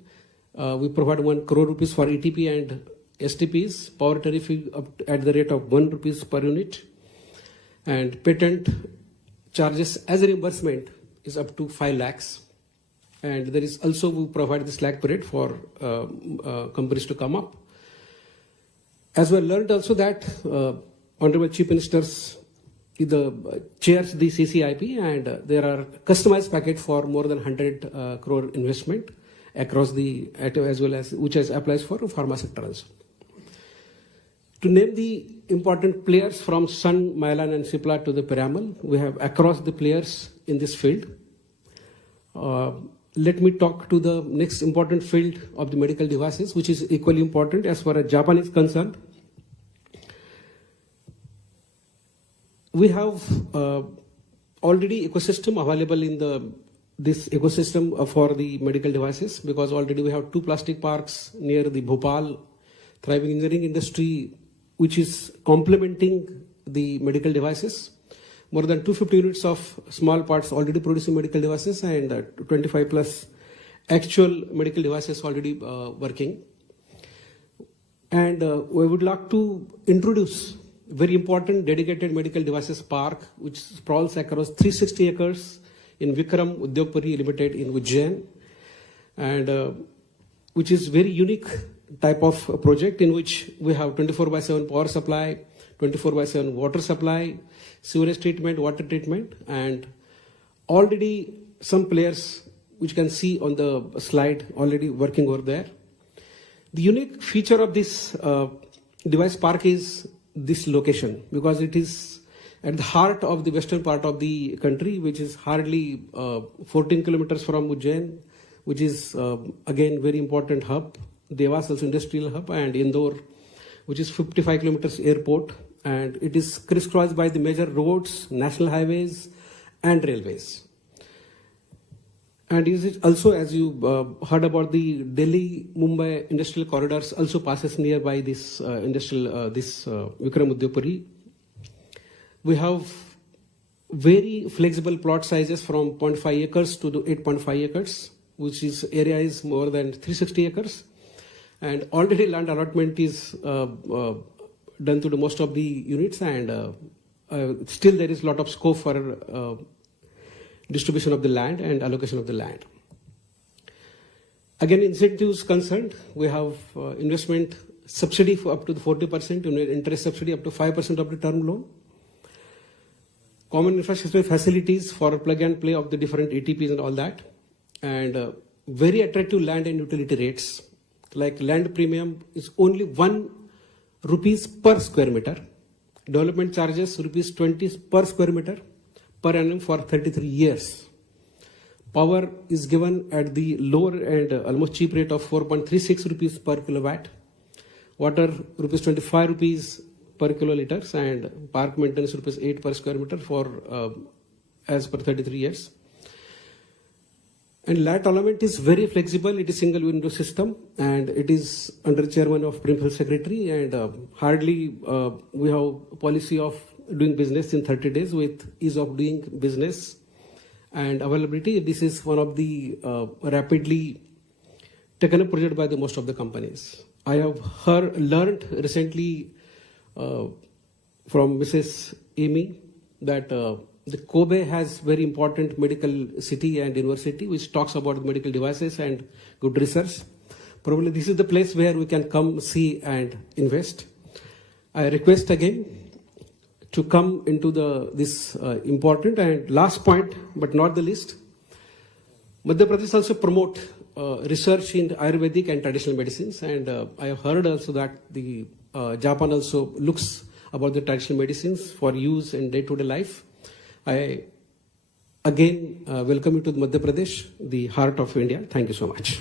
we provide 1 crore rupees for ETP and STPs, power tariff at the rate of 1 rupees per unit, and patent charges as a reimbursement is up to 5 lakhs. And there is also, we provide this lakh period for companies to come up. As we learned also that Honorable Chief Ministers chairs the CCIP, and there are customized package for more than 100 crore investment across the, as well as which applies for pharma sector also. To name the important players from Sun, Mylan and Cipla to the Piramal, we have across the players in this field. let me talk to the next important field of the medical devices, which is equally important as far as Japan is concerned. We have already ecosystem available in this ecosystem for the medical devices, because already we have 2 plastic parks near the Bhopal, thriving engineering industry, which is complementing the medical devices. More than 250 units of small parts already producing medical devices, and 25 plus actual medical devices already working. And we would like to introduce very important dedicated medical devices park, which sprawls across 360 acres in Vikram Udyogpuri Limited in Ujjain, and which is very unique type of project in which we have 24/7 power supply, 24/7 water supply, sewage treatment, water treatment, and already some players which you can see on the slide already working over there. The unique feature of this device park is this location, because it is at the heart of the western part of the country, which is hardly 14 kilometers from Ujjain, which is again very important hub. Devas also industrial hub, and Indore, which is 55 kilometers airport, and it is crisscrossed by the major roads, national highways, and railways. And is it also, as you heard about the Delhi-Mumbai industrial corridors, also passes nearby this Vikram Udyogpuri. We have very flexible plot sizes from 0.5 acres to 8.5 acres, which is area is more than 360 acres. And already land allotment is done to the most of the units, and still there is a lot of scope for distribution of the land and allocation of the land. Again, incentives concerned, we have investment subsidy for up to 40%, interest subsidy up to 5% of the term loan. Common infrastructure facilities for plug and play of the different ATPs and all that. And very attractive land and utility rates. Like land premium is only 1 rupees per square meter. Development charges rupees 20 per square meter per annum for 33 years. Power is given at the lower and almost cheap rate of 4.36 rupees per kilowatt. Water rupees 25 rupees per kiloliters, and park maintenance rupees 8 per square meter for as per 33 years. And land allotment is very flexible. It is single window system, and it is under chairman of principal secretary, and hardly we have policy of doing business in 30 days with ease of doing business and availability. This is one of the rapidly taken up project by the most of the companies. I have learned recently from Mrs. Amy that the Kobe has very important medical city and university which talks about medical devices and good research. Probably this is the place where we can come, see and invest. I request again to come into this important and last point, but not the least. Madhya Pradesh also promote research in Ayurvedic and traditional medicines, and I have heard also that the Japan also looks about the traditional medicines for use in day-to-day life. I again welcome you to Madhya Pradesh, the heart of India. Thank you so much.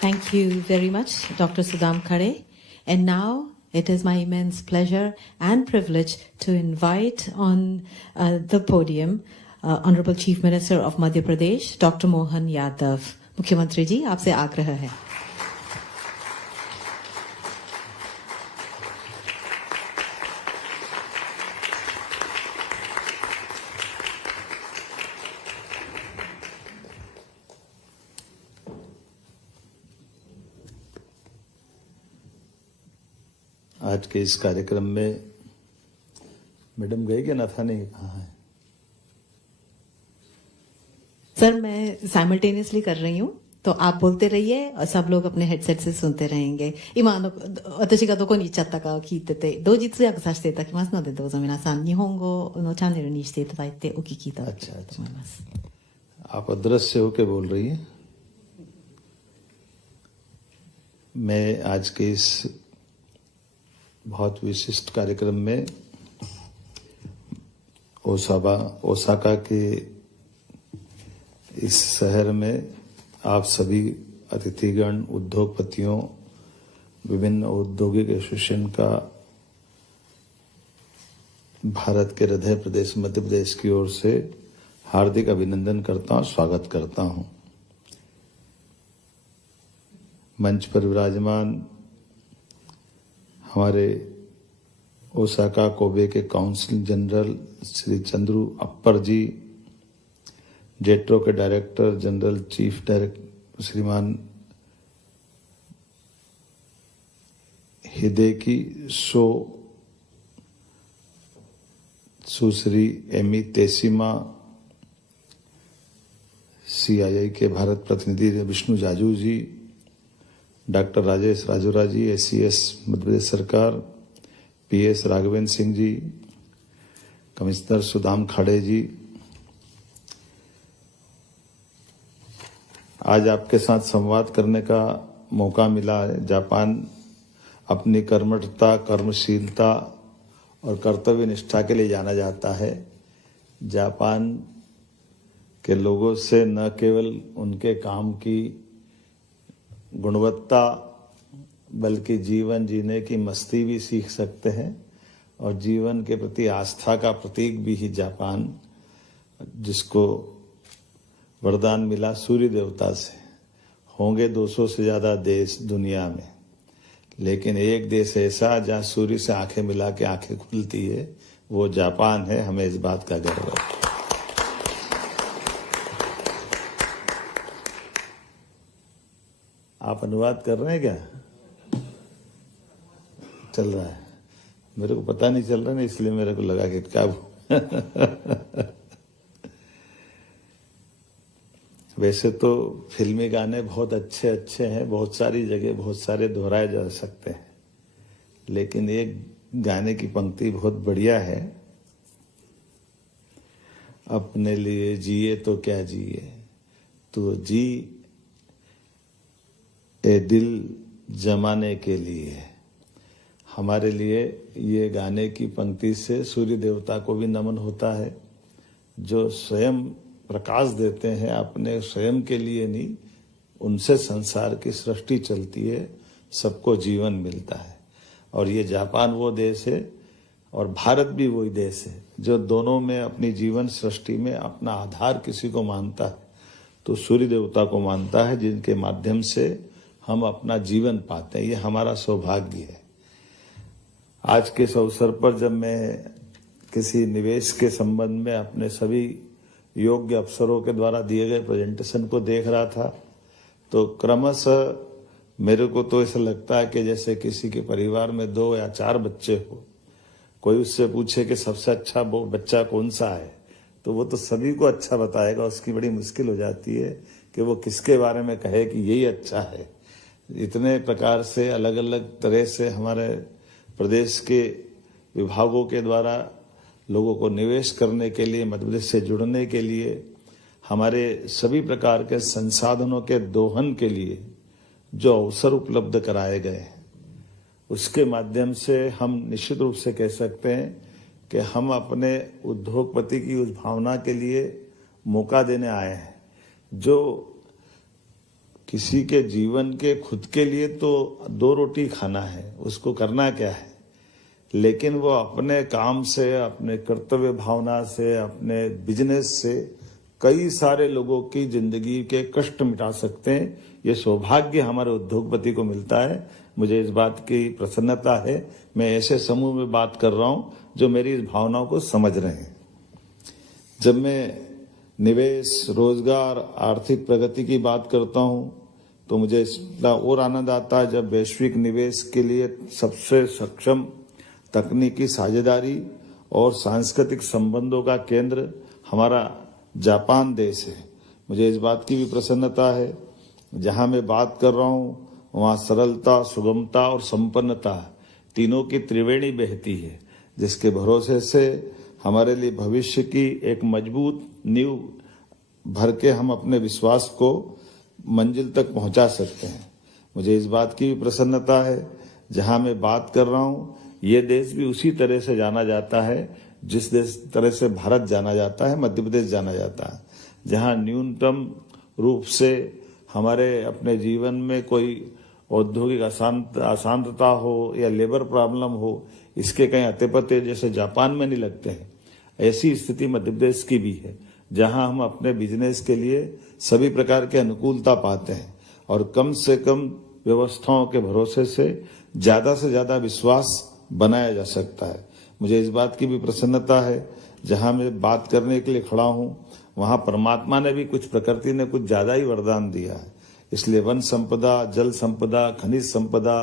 Thank you very much, Dr. Sudham Khare. And now it is my immense pleasure and privilege to invite on the podium Honorable Chief Minister of Madhya Pradesh, Dr. Mohan Yadav. मुख्यमंत्री जी, आपसे आग्रह है. आज के इस कार्यक्रम में madam गए क्या नफा नहीं कहा है? सर, मैं साइमल्टेनियसली कर रही हूँ, तो आप बोलते रहिए और सब लोग अपने हेडसेट से सुनते रहेंगे. 今私がどこに行っちゃったかを聞いてて、同時通訳させていただきますので、どうぞ皆さん日本語のチャンネルにしていただいてお聞きいただければと思います。आप अदृश्य होके बोल रही है. मैं आज के इस बहुत विशिष्ट कार्यक्रम में ओसाका के इस शहर में आप सभी अतिथिगण, उद्योगपतियों, विभिन्न औद्योगिक एसोसिएशन का भारत के हृदय प्रदेश मध्य प्रदेश की ओर से हार्दिक अभिनंदन करता हूं, स्वागत करता हूं। मंच पर विराजमान हमारे ओसाका कोबे के council general Shri Chandru Appar ji, JETRO के डायरेक्टर जनरल चीफ डायरेक्टर श्रीमान हिदेकी शो, सुश्री एमी तेसीमा, सीआईआई के भारत प्रतिनिधि विष्णु जाजू जी, डॉक्टर राजेश राजोरा जी, एससीएस मध्य प्रदेश सरकार, पीएस राघवेंद्र सिंह जी, कमिश्नर सुदाम खाड़े जी, आज आपके साथ संवाद करने का मौका मिला है। जापान अपनी कर्मठता, कर्मशीलता और कर्तव्य निष्ठा के लिए जाना जाता है। जापान के लोगों से न केवल उनके काम की गुणवत्ता बल्कि जीवन जीने की मस्ती भी सीख सकते हैं और जीवन के प्रति आस्था का प्रतीक भी ही जापान, जिसको वरदान मिला सूर्य देवता से। होंगे 200 से ज्यादा देश दुनिया में, लेकिन एक देश ऐसा जहां सूर्य से आंखें मिला के आंखें खुलती है, वो जापान है। हमें इस बात का गर्व है। आप अनुवाद कर रहे हैं क्या? चल रहा है, मेरे को पता नहीं चल रहा ना, इसलिए मेरे को लगा कि क्या वैसे तो फिल्मी गाने बहुत अच्छे अच्छे हैं, बहुत सारी जगह बहुत सारे दोहराए जा सकते हैं, लेकिन एक गाने की पंक्ति बहुत बढ़िया है, अपने लिए जिए तो क्या जिए, तो जी ए दिल जमाने के लिए। हमारे लिए ये गाने की पंक्ति से सूर्य देवता को भी नमन होता है, जो स्वयं प्रकाश देते हैं, अपने स्वयं के लिए नहीं, उनसे संसार की सृष्टि चलती है, सबको जीवन मिलता है। और ये जापान वो देश है और भारत भी वही देश है जो दोनों में अपनी जीवन सृष्टि में अपना आधार किसी को मानता है तो सूर्य देवता को मानता है, जिनके माध्यम से हम अपना जीवन पाते हैं। ये हमारा सौभाग्य है। आज के इस अवसर पर जब मैं किसी निवेश के संबंध में अपने सभी योग्य अफसरों के द्वारा दिए गए प्रेजेंटेशन को देख रहा था, तो क्रमशः मेरे को तो ऐसा लगता है कि जैसे किसी के परिवार में 2 या 4 बच्चे हो, कोई उससे पूछे कि सबसे अच्छा वो बच्चा कौन सा है, तो वो तो सभी को अच्छा बताएगा। उसकी बड़ी मुश्किल हो जाती है कि वो किसके बारे में कहे कि यही अच्छा है। इतने प्रकार से अलग अलग तरह से हमारे प्रदेश के विभागों के द्वारा लोगों को निवेश करने के लिए, मध्य प्रदेश से जुड़ने के लिए, हमारे सभी प्रकार के संसाधनों के दोहन के लिए जो अवसर उपलब्ध कराए गए, उसके माध्यम से हम निश्चित रूप से कह सकते हैं कि हम अपने उद्योगपति की उस भावना के लिए मौका देने आए हैं, जो किसी के जीवन के खुद के लिए तो 2 रोटी खाना है, उसको करना क्या है, लेकिन वो अपने काम से, अपने कर्तव्य भावना से, अपने बिजनेस से कई सारे लोगों की जिंदगी के कष्ट मिटा सकते हैं। ये सौभाग्य हमारे उद्योगपति को मिलता है। मुझे इस बात की प्रसन्नता है। मैं ऐसे समूह में बात कर रहा हूं जो मेरी इस भावनाओं को समझ रहे हैं। जब मैं निवेश, रोजगार, आर्थिक प्रगति की बात करता हूं तो मुझे इसका और आनंद आता है जब वैश्विक निवेश के लिए सबसे सक्षम तकनीकी साझेदारी और सांस्कृतिक संबंधों का केंद्र हमारा जापान देश है। मुझे इस बात की भी प्रसन्नता है, जहां मैं बात कर रहा हूं वहां सरलता, सुगमता और संपन्नता तीनों की त्रिवेणी बहती है, जिसके भरोसे से हमारे लिए भविष्य की एक मजबूत नींव भर के हम अपने विश्वास को मंजिल तक पहुंचा सकते हैं। मुझे इस बात की भी प्रसन्नता है, जहां मैं बात कर रहा हूं ये देश भी उसी तरह से जाना जाता है जिस तरह से भारत जाना जाता है, मध्य प्रदेश जाना जाता है, जहां न्यूनतम रूप से हमारे अपने जीवन में कोई औद्योगिक अशांतता हो या लेबर प्रॉब्लम हो, इसके कहीं अते पते जैसे जापान में नहीं लगते हैं, ऐसी स्थिति मध्य प्रदेश की भी है, जहां हम अपने बिजनेस के लिए सभी प्रकार के अनुकूलता पाते हैं और कम से कम व्यवस्थाओं के भरोसे से ज्यादा विश्वास बनाया जा सकता है। मुझे इस बात की भी प्रसन्नता है, जहां मैं बात करने के लिए खड़ा हूं, वहां परमात्मा ने भी कुछ, प्रकृति ने कुछ ज्यादा ही वरदान दिया है। इसलिए वन संपदा, जल संपदा, खनिज संपदा,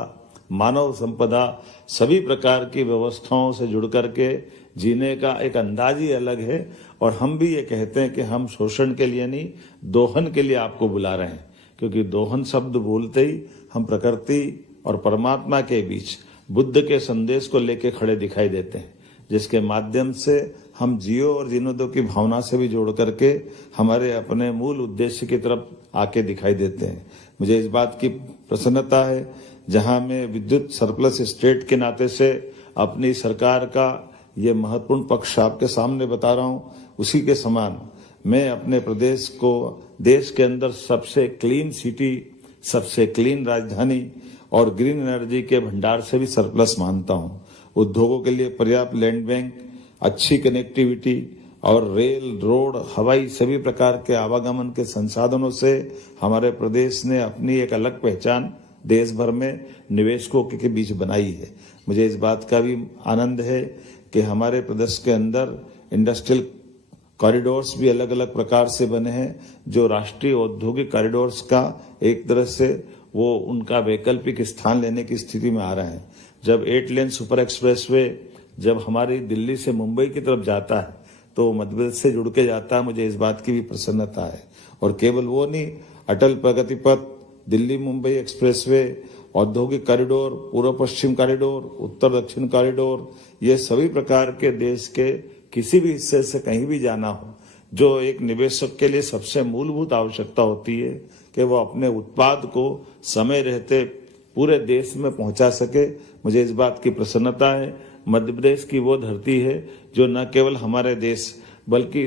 मानव संपदा, सभी प्रकार की व्यवस्थाओं से जुड़ करके जीने का एक अंदाज ही अलग है। और हम भी ये कहते हैं कि हम शोषण के लिए नहीं, दोहन के लिए आपको बुला रहे हैं, क्योंकि दोहन शब्द बोलते ही हम प्रकृति और परमात्मा के बीच बुद्ध के संदेश को लेके खड़े दिखाई देते हैं, जिसके माध्यम से हम जियो और जीने दो की भावना से भी जोड़ करके हमारे अपने मूल उद्देश्य की तरफ आके दिखाई देते हैं। मुझे इस बात की प्रसन्नता है, जहां मैं विद्युत सरप्लस स्टेट के नाते से अपनी सरकार का ये महत्वपूर्ण पक्ष आपके सामने बता रहा हूं, उसी के समान मैं अपने प्रदेश को देश के अंदर सबसे क्लीन सिटी, सबसे क्लीन राजधानी और ग्रीन एनर्जी के भंडार से भी सरप्लस मानता हूं। उद्योगों के लिए पर्याप्त लैंड बैंक, अच्छी कनेक्टिविटी और रेल, रोड, हवाई सभी प्रकार के आवागमन के संसाधनों से हमारे प्रदेश ने अपनी एक अलग पहचान देश भर में निवेशकों के बीच बनाई है। मुझे इस बात का भी आनंद है कि हमारे प्रदेश के अंदर इंडस्ट्रियल कॉरिडोर्स भी अलग अलग प्रकार से बने हैं, जो राष्ट्रीय औद्योगिक कॉरिडोर्स का एक तरह से वो उनका वैकल्पिक स्थान लेने की स्थिति में आ रहे हैं। जब 8 लेन सुपर एक्सप्रेसवे जब हमारी दिल्ली से मुंबई की तरफ जाता है तो मध्य प्रदेश से जुड़ के जाता है, मुझे इस बात की भी प्रसन्नता है। और केवल वो नहीं, अटल प्रगति पथ, दिल्ली मुंबई एक्सप्रेसवे, औद्योगिक कॉरिडोर, पूर्व पश्चिम कॉरिडोर, उत्तर दक्षिण कॉरिडोर, ये सभी प्रकार के देश के किसी भी हिस्से से कहीं भी जाना हो, जो एक निवेशक के लिए सबसे मूलभूत आवश्यकता होती है कि वो अपने उत्पाद को समय रहते पूरे देश में पहुंचा सके। मुझे इस बात की प्रसन्नता है, मध्य प्रदेश की वो धरती है जो न केवल हमारे देश बल्कि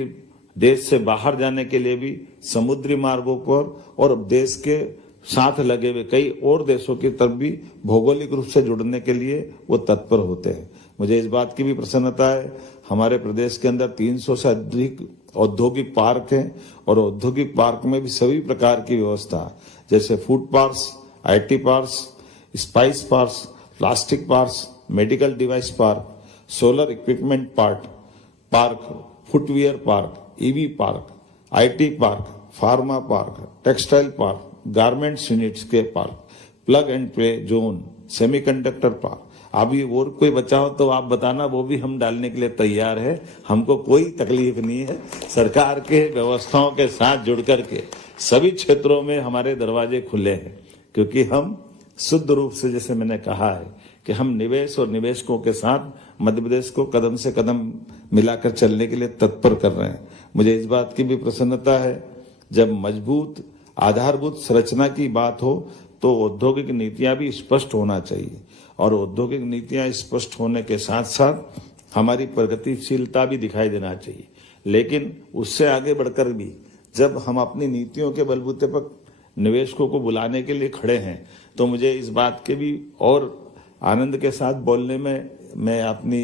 देश से बाहर जाने के लिए भी समुद्री मार्गों पर और देश के साथ लगे हुए कई और देशों की तरफ भी भौगोलिक रूप से जुड़ने के लिए वो तत्पर होते हैं। मुझे इस बात की भी प्रसन्नता है, हमारे प्रदेश के अंदर 300 से अधिक औद्योगिक पार्क हैं और औद्योगिक पार्क में भी सभी प्रकार की व्यवस्था, जैसे food parks, IT parks, spice parks, plastic parks, medical device park, solar equipment park, footwear park, EV park, IT park, pharma park, textile park, garments units के park, plug and play zone, semiconductor park. अभी और कोई बचा हो तो आप बताना, वो भी हम डालने के लिए तैयार है, हमको कोई तकलीफ नहीं है। सरकार के व्यवस्थाओं के साथ जुड़ करके सभी क्षेत्रों में हमारे दरवाजे खुले हैं, क्योंकि हम शुद्ध रूप से, जैसे मैंने कहा है, कि हम निवेश और निवेशकों के साथ मध्य प्रदेश को कदम से कदम मिलाकर चलने के लिए तत्पर कर रहे हैं। मुझे इस बात की भी प्रसन्नता है, जब मजबूत आधारभूत संरचना की बात हो तो औद्योगिक नीतियां भी स्पष्ट होना चाहिए, और औद्योगिक नीतियां स्पष्ट होने के साथ साथ हमारी प्रगतिशीलता भी दिखाई देना चाहिए। लेकिन उससे आगे बढ़कर भी जब हम अपनी नीतियों के बलबूते पर निवेशकों को बुलाने के लिए खड़े हैं, तो मुझे इस बात के भी और आनंद के साथ बोलने में मैं अपनी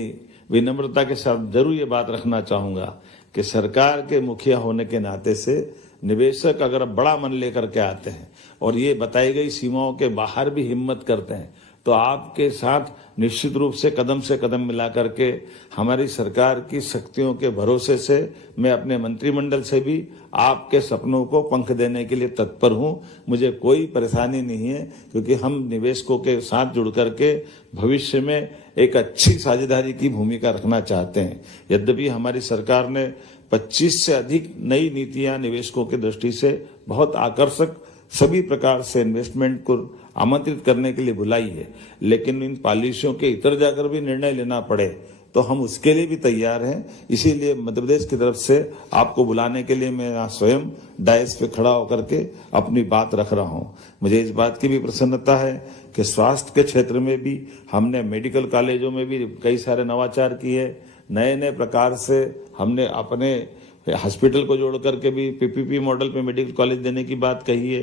विनम्रता के साथ जरूर ये बात रखना चाहूंगा कि सरकार के मुखिया होने के नाते से निवेशक अगर बड़ा मन लेकर के आते हैं और ये बताई गई सीमाओं के बाहर भी हिम्मत करते हैं, तो आपके साथ निश्चित रूप से कदम मिला करके हमारी सरकार की शक्तियों के भरोसे से मैं अपने मंत्रिमंडल से भी आपके सपनों को पंख देने के लिए तत्पर हूं। मुझे कोई परेशानी नहीं है, क्योंकि हम निवेशकों के साथ जुड़ करके भविष्य में एक अच्छी साझेदारी की भूमिका रखना चाहते हैं। यद्यपि हमारी सरकार ने 25 से अधिक नई नीतियां निवेशकों की दृष्टि से बहुत आकर्षक सभी प्रकार से इन्वेस्टमेंट को आमंत्रित करने के लिए बुलाई है, लेकिन इन पॉलिसियों के इतर जाकर भी निर्णय लेना पड़े तो हम उसके लिए भी तैयार हैं। इसीलिए मध्य प्रदेश की तरफ से आपको बुलाने के लिए मैं स्वयं डायस पे खड़ा होकर के अपनी बात रख रहा हूं। मुझे इस बात की भी प्रसन्नता है कि स्वास्थ्य के क्षेत्र में भी हमने मेडिकल कॉलेजों में भी कई सारे नवाचार किए, नए नए प्रकार से हमने अपने हॉस्पिटल को जोड़ करके भी पीपीपी मॉडल पे मेडिकल कॉलेज देने की बात कही है।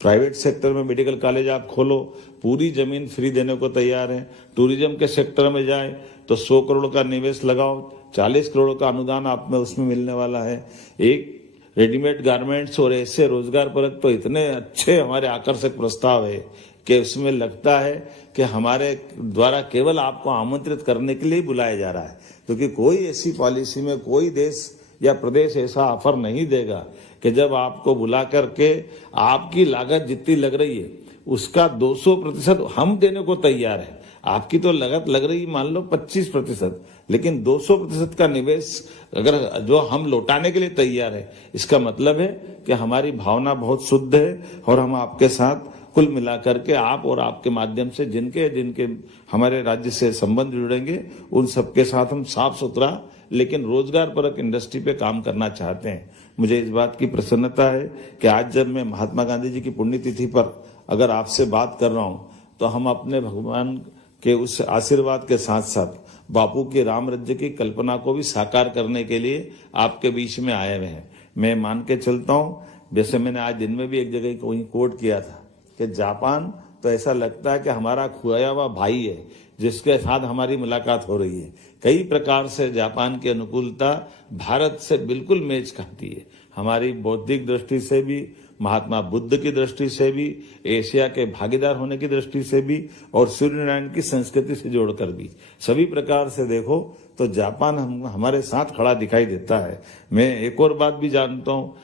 प्राइवेट सेक्टर में मेडिकल कॉलेज आप खोलो, पूरी जमीन फ्री देने को तैयार है। टूरिज्म के सेक्टर में जाए तो 100 करोड़ का निवेश लगाओ, 40 करोड़ का अनुदान आप में उसमें मिलने वाला है। एक रेडीमेड गारमेंट्स और ऐसे रोजगार परक तो इतने अच्छे हमारे आकर्षक प्रस्ताव है कि उसमें लगता है कि हमारे द्वारा केवल आपको आमंत्रित करने के लिए बुलाया जा रहा है, क्योंकि कोई ऐसी पॉलिसी में कोई देश या प्रदेश ऐसा ऑफर नहीं देगा कि जब आपको बुला करके आपकी लागत जितनी लग रही है उसका 200% हम देने को तैयार है। आपकी तो लागत लग रही मान लो 25%, लेकिन 200% का निवेश अगर जो हम लौटाने के लिए तैयार है, इसका मतलब है कि हमारी भावना बहुत शुद्ध है और हम आपके साथ कुल मिलाकर के आप और आपके माध्यम से जिनके जिनके हमारे राज्य से संबंध जुड़ेंगे उन सबके साथ हम साफ सुथरा लेकिन रोजगार परक इंडस्ट्री पे काम करना चाहते हैं। मुझे इस बात की प्रसन्नता है कि आज जब मैं महात्मा गांधी जी की पुण्यतिथि पर अगर आपसे बात कर रहा हूं तो हम अपने भगवान के उस आशीर्वाद के साथ साथ बापू के राम राज्य की कल्पना को भी साकार करने के लिए आपके बीच में आए हुए हैं। मैं मान के चलता हूं, जैसे मैंने आज दिन में भी एक जगह कोई कोट किया था कि जापान तो ऐसा लगता है कि हमारा खोया हुआ भाई है जिसके साथ हमारी मुलाकात हो रही है। कई प्रकार से जापान की अनुकूलता भारत से बिल्कुल मेच खाती है। हमारी बौद्धिक दृष्टि से भी, महात्मा बुद्ध की दृष्टि से भी, एशिया के भागीदार होने की दृष्टि से भी और सूर्यनारायण की संस्कृति से जोड़कर भी, सभी प्रकार से देखो तो जापान हमारे साथ खड़ा दिखाई देता है। मैं एक और बात भी जानता हूँ,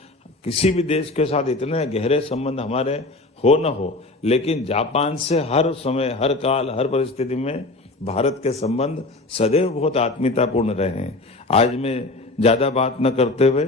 किसी भी देश के साथ इतने गहरे संबंध हमारे हो न हो, लेकिन जापान से हर समय, हर काल, हर परिस्थिति में भारत के संबंध सदैव बहुत आत्मीयतापूर्ण रहे हैं। आज मैं ज्यादा बात न करते हुए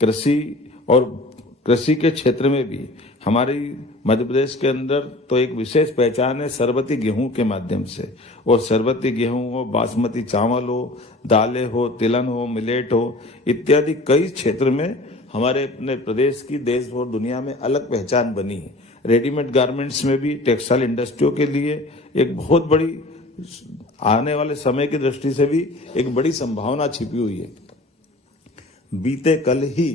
कृषि के क्षेत्र में भी हमारी मध्य प्रदेश के अंदर तो एक विशेष पहचान है सरबती गेहूं के माध्यम से। और सरबती गेहूं हो, बासमती चावल हो, दालें हो, तिलहन हो, मिलेट हो, इत्यादि कई क्षेत्र में हमारे अपने प्रदेश की देश और दुनिया में अलग पहचान बनी है। रेडीमेड गारमेंट्स में भी टेक्सटाइल इंडस्ट्रियों के लिए एक बहुत बड़ी आने वाले समय की दृष्टि से भी एक बड़ी संभावना छिपी हुई है। बीते कल ही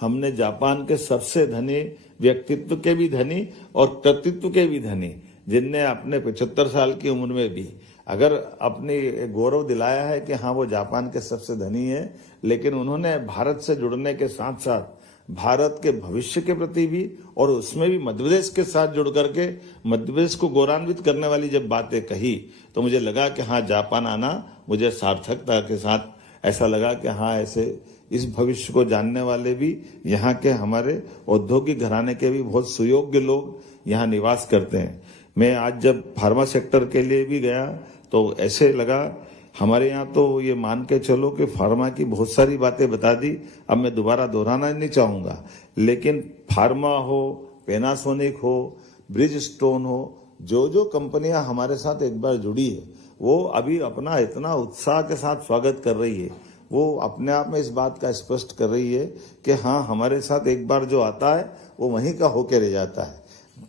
हमने जापान के सबसे धनी व्यक्तित्व के भी धनी और कर्तृत्व के भी धनी, जिनने अपने 75 साल की उम्र में भी अगर अपनी गौरव दिलाया है कि हाँ वो जापान के सबसे धनी है, लेकिन उन्होंने भारत से जुड़ने के साथ साथ भारत के भविष्य के प्रति भी और उसमें भी मध्य प्रदेश के साथ जुड़ करके मध्य प्रदेश को गौरवान्वित करने वाली जब बातें कही तो मुझे लगा कि हाँ जापान आना मुझे सार्थकता के साथ ऐसा लगा कि हाँ ऐसे इस भविष्य को जानने वाले भी यहाँ के हमारे औद्योगिक घराने के भी बहुत सुयोग्य लोग यहाँ निवास करते हैं। मैं आज जब फार्मा सेक्टर के लिए भी गया तो ऐसे लगा, हमारे यहाँ तो ये मान के चलो कि फार्मा की बहुत सारी बातें बता दी, अब मैं दोबारा दोहराना नहीं चाहूंगा, लेकिन फार्मा हो, पैनासोनिक हो, ब्रिज स्टोन हो, जो कंपनियां हमारे साथ एक बार जुड़ी है वो अभी अपना इतना उत्साह के साथ स्वागत कर रही है। वो अपने आप में इस बात का स्पष्ट कर रही है कि हाँ हमारे साथ एक बार जो आता है वो वहीं का होके रह जाता है।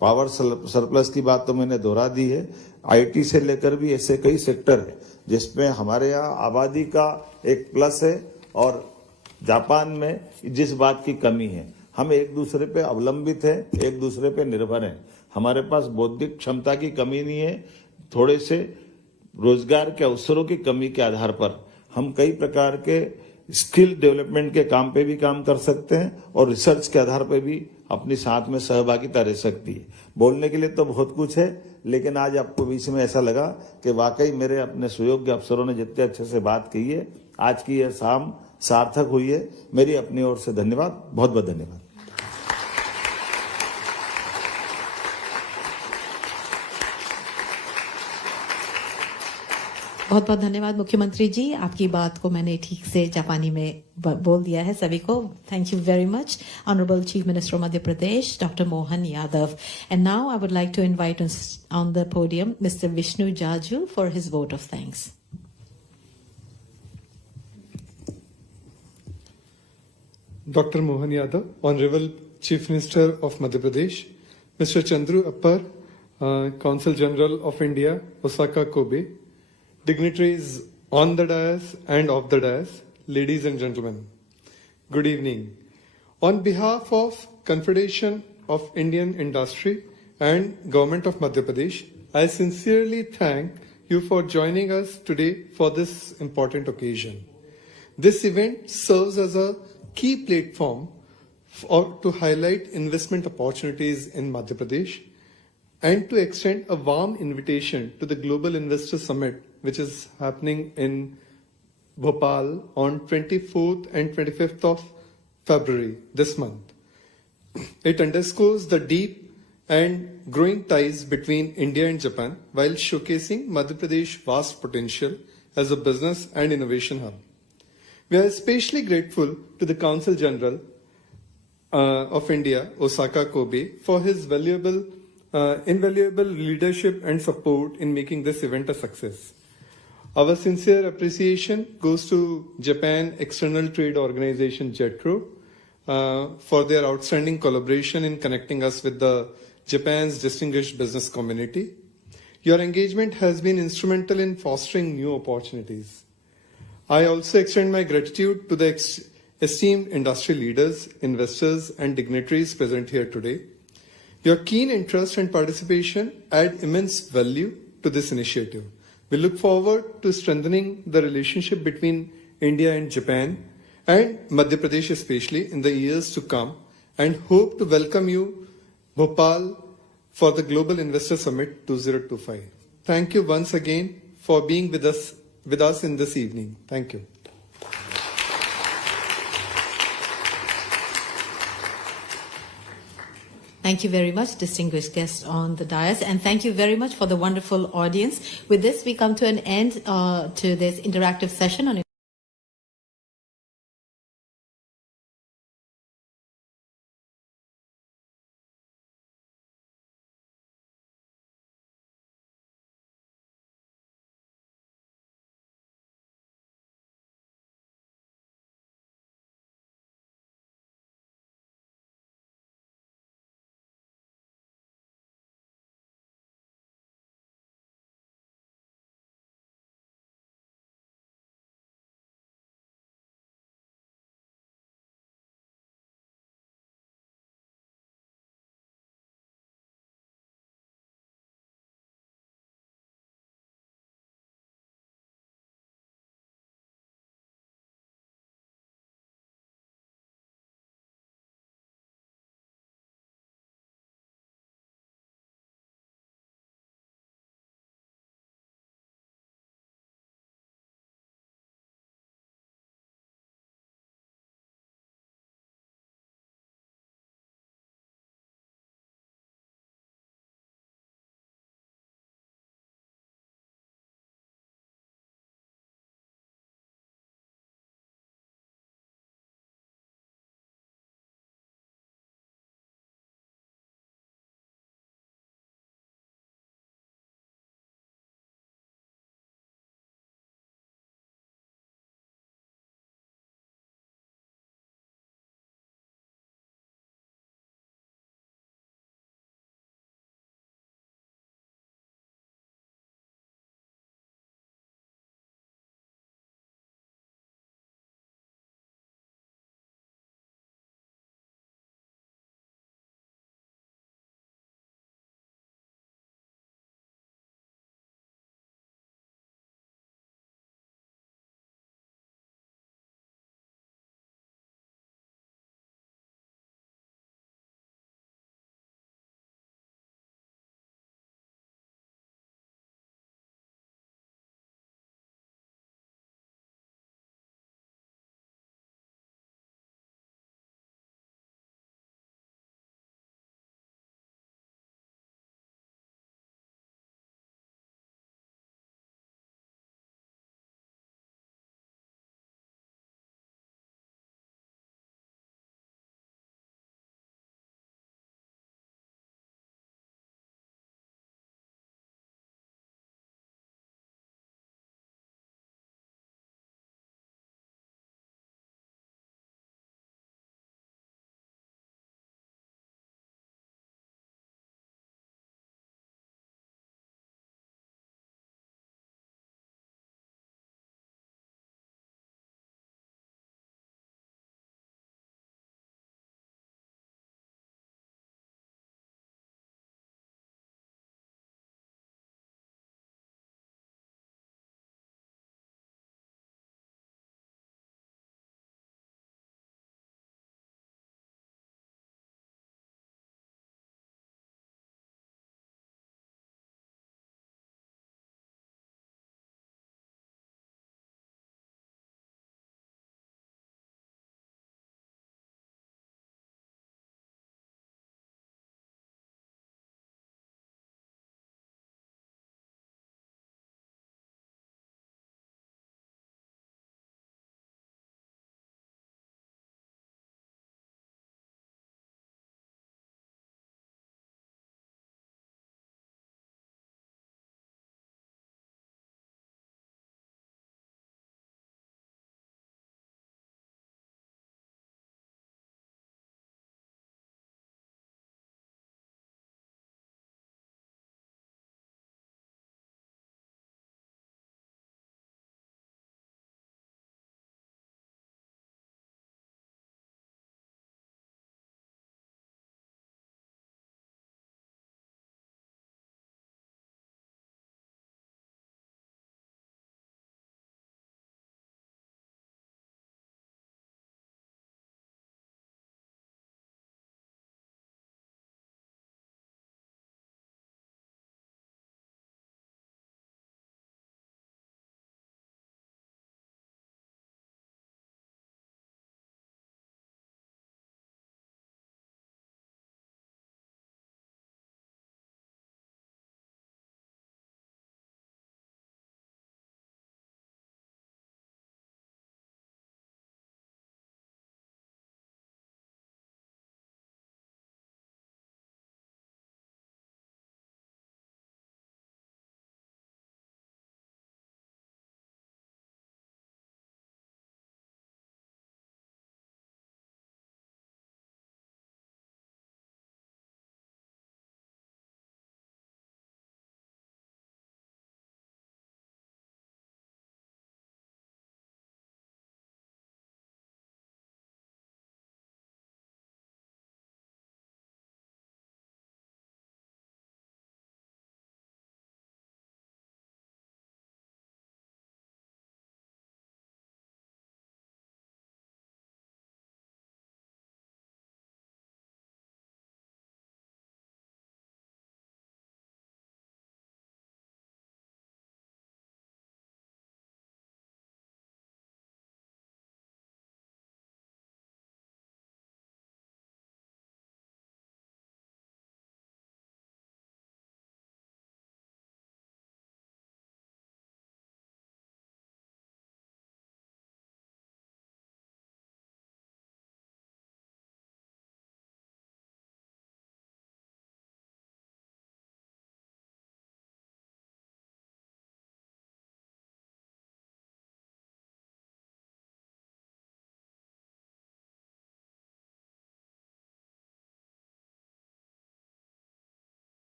पावर सरप्लस की बात तो मैंने दोहरा दी है। आईटी से लेकर भी ऐसे कई सेक्टर है जिसमें हमारे यहाँ आबादी का एक प्लस है और जापान में जिस बात की कमी है, हम एक दूसरे पे अवलंबित है, एक दूसरे पे निर्भर हैं। हमारे पास बौद्धिक क्षमता की कमी नहीं है, थोड़े से रोजगार के अवसरों की कमी के आधार पर हम कई प्रकार के स्किल डेवलपमेंट के काम पे भी काम कर सकते हैं और रिसर्च के आधार पे भी अपनी साथ में सहभागिता रह सकती है। बोलने के लिए तो बहुत कुछ है, लेकिन आज आपको बीच में ऐसा लगा कि वाकई मेरे अपने सुयोग्य अफसरों ने जितने अच्छे से बात की है, आज की यह शाम सार्थक हुई है। मेरी अपनी ओर से धन्यवाद, बहुत बहुत धन्यवाद। बहुत बहुत धन्यवाद मुख्यमंत्री जी, आपकी बात को मैंने ठीक से जापानी में बोल दिया है सभी को। Thank you very much honourable chief minister of Madhya Pradesh doctor Mohan Yadav. And now I would like to invite on the podium mister Vishnu Jaju for his vote of thanks. Dr. Mohan Yadav, Honorable Chief Minister of Madhya Pradesh, Mr. Chandru Appar, Consul General of India, Osaka, Kobe, dignitaries on the dais and off the dais, ladies and gentlemen, good evening. On behalf of Confederation of Indian Industry and Government of Madhya Pradesh, I sincerely thank you for joining us today for this important occasion. This event serves as a key platform to highlight investment opportunities in Madhya Pradesh and to extend a warm invitation to the Global Investor Summit, which is happening in Bhopal on 24th and 25th of February this month. It underscores the deep and growing ties between India and Japan while showcasing Madhya Pradesh's vast potential as a business and innovation hub. We are especially grateful to the Consul General of India, Osaka Kobe, for his invaluable leadership and support in making this event a success. Our sincere appreciation goes to Japan External Trade Organization, JETRO, for their outstanding collaboration in connecting us with the Japan's distinguished business community. Your engagement has been instrumental in fostering new opportunities. I also extend my gratitude to the esteemed industry leaders, investors, and dignitaries present here today. Your keen interest and participation add immense value to this initiative. We look forward to strengthening the relationship between India and Japan and Madhya Pradesh especially in the years to come, and hope to welcome you Bhopal for the Global Investor Summit 2025. Thank you once again for being with us in this evening. Thank you. Thank you very much, distinguished guests on the dais, and thank you very much for the wonderful audience. With this, we come to an end to this interactive session on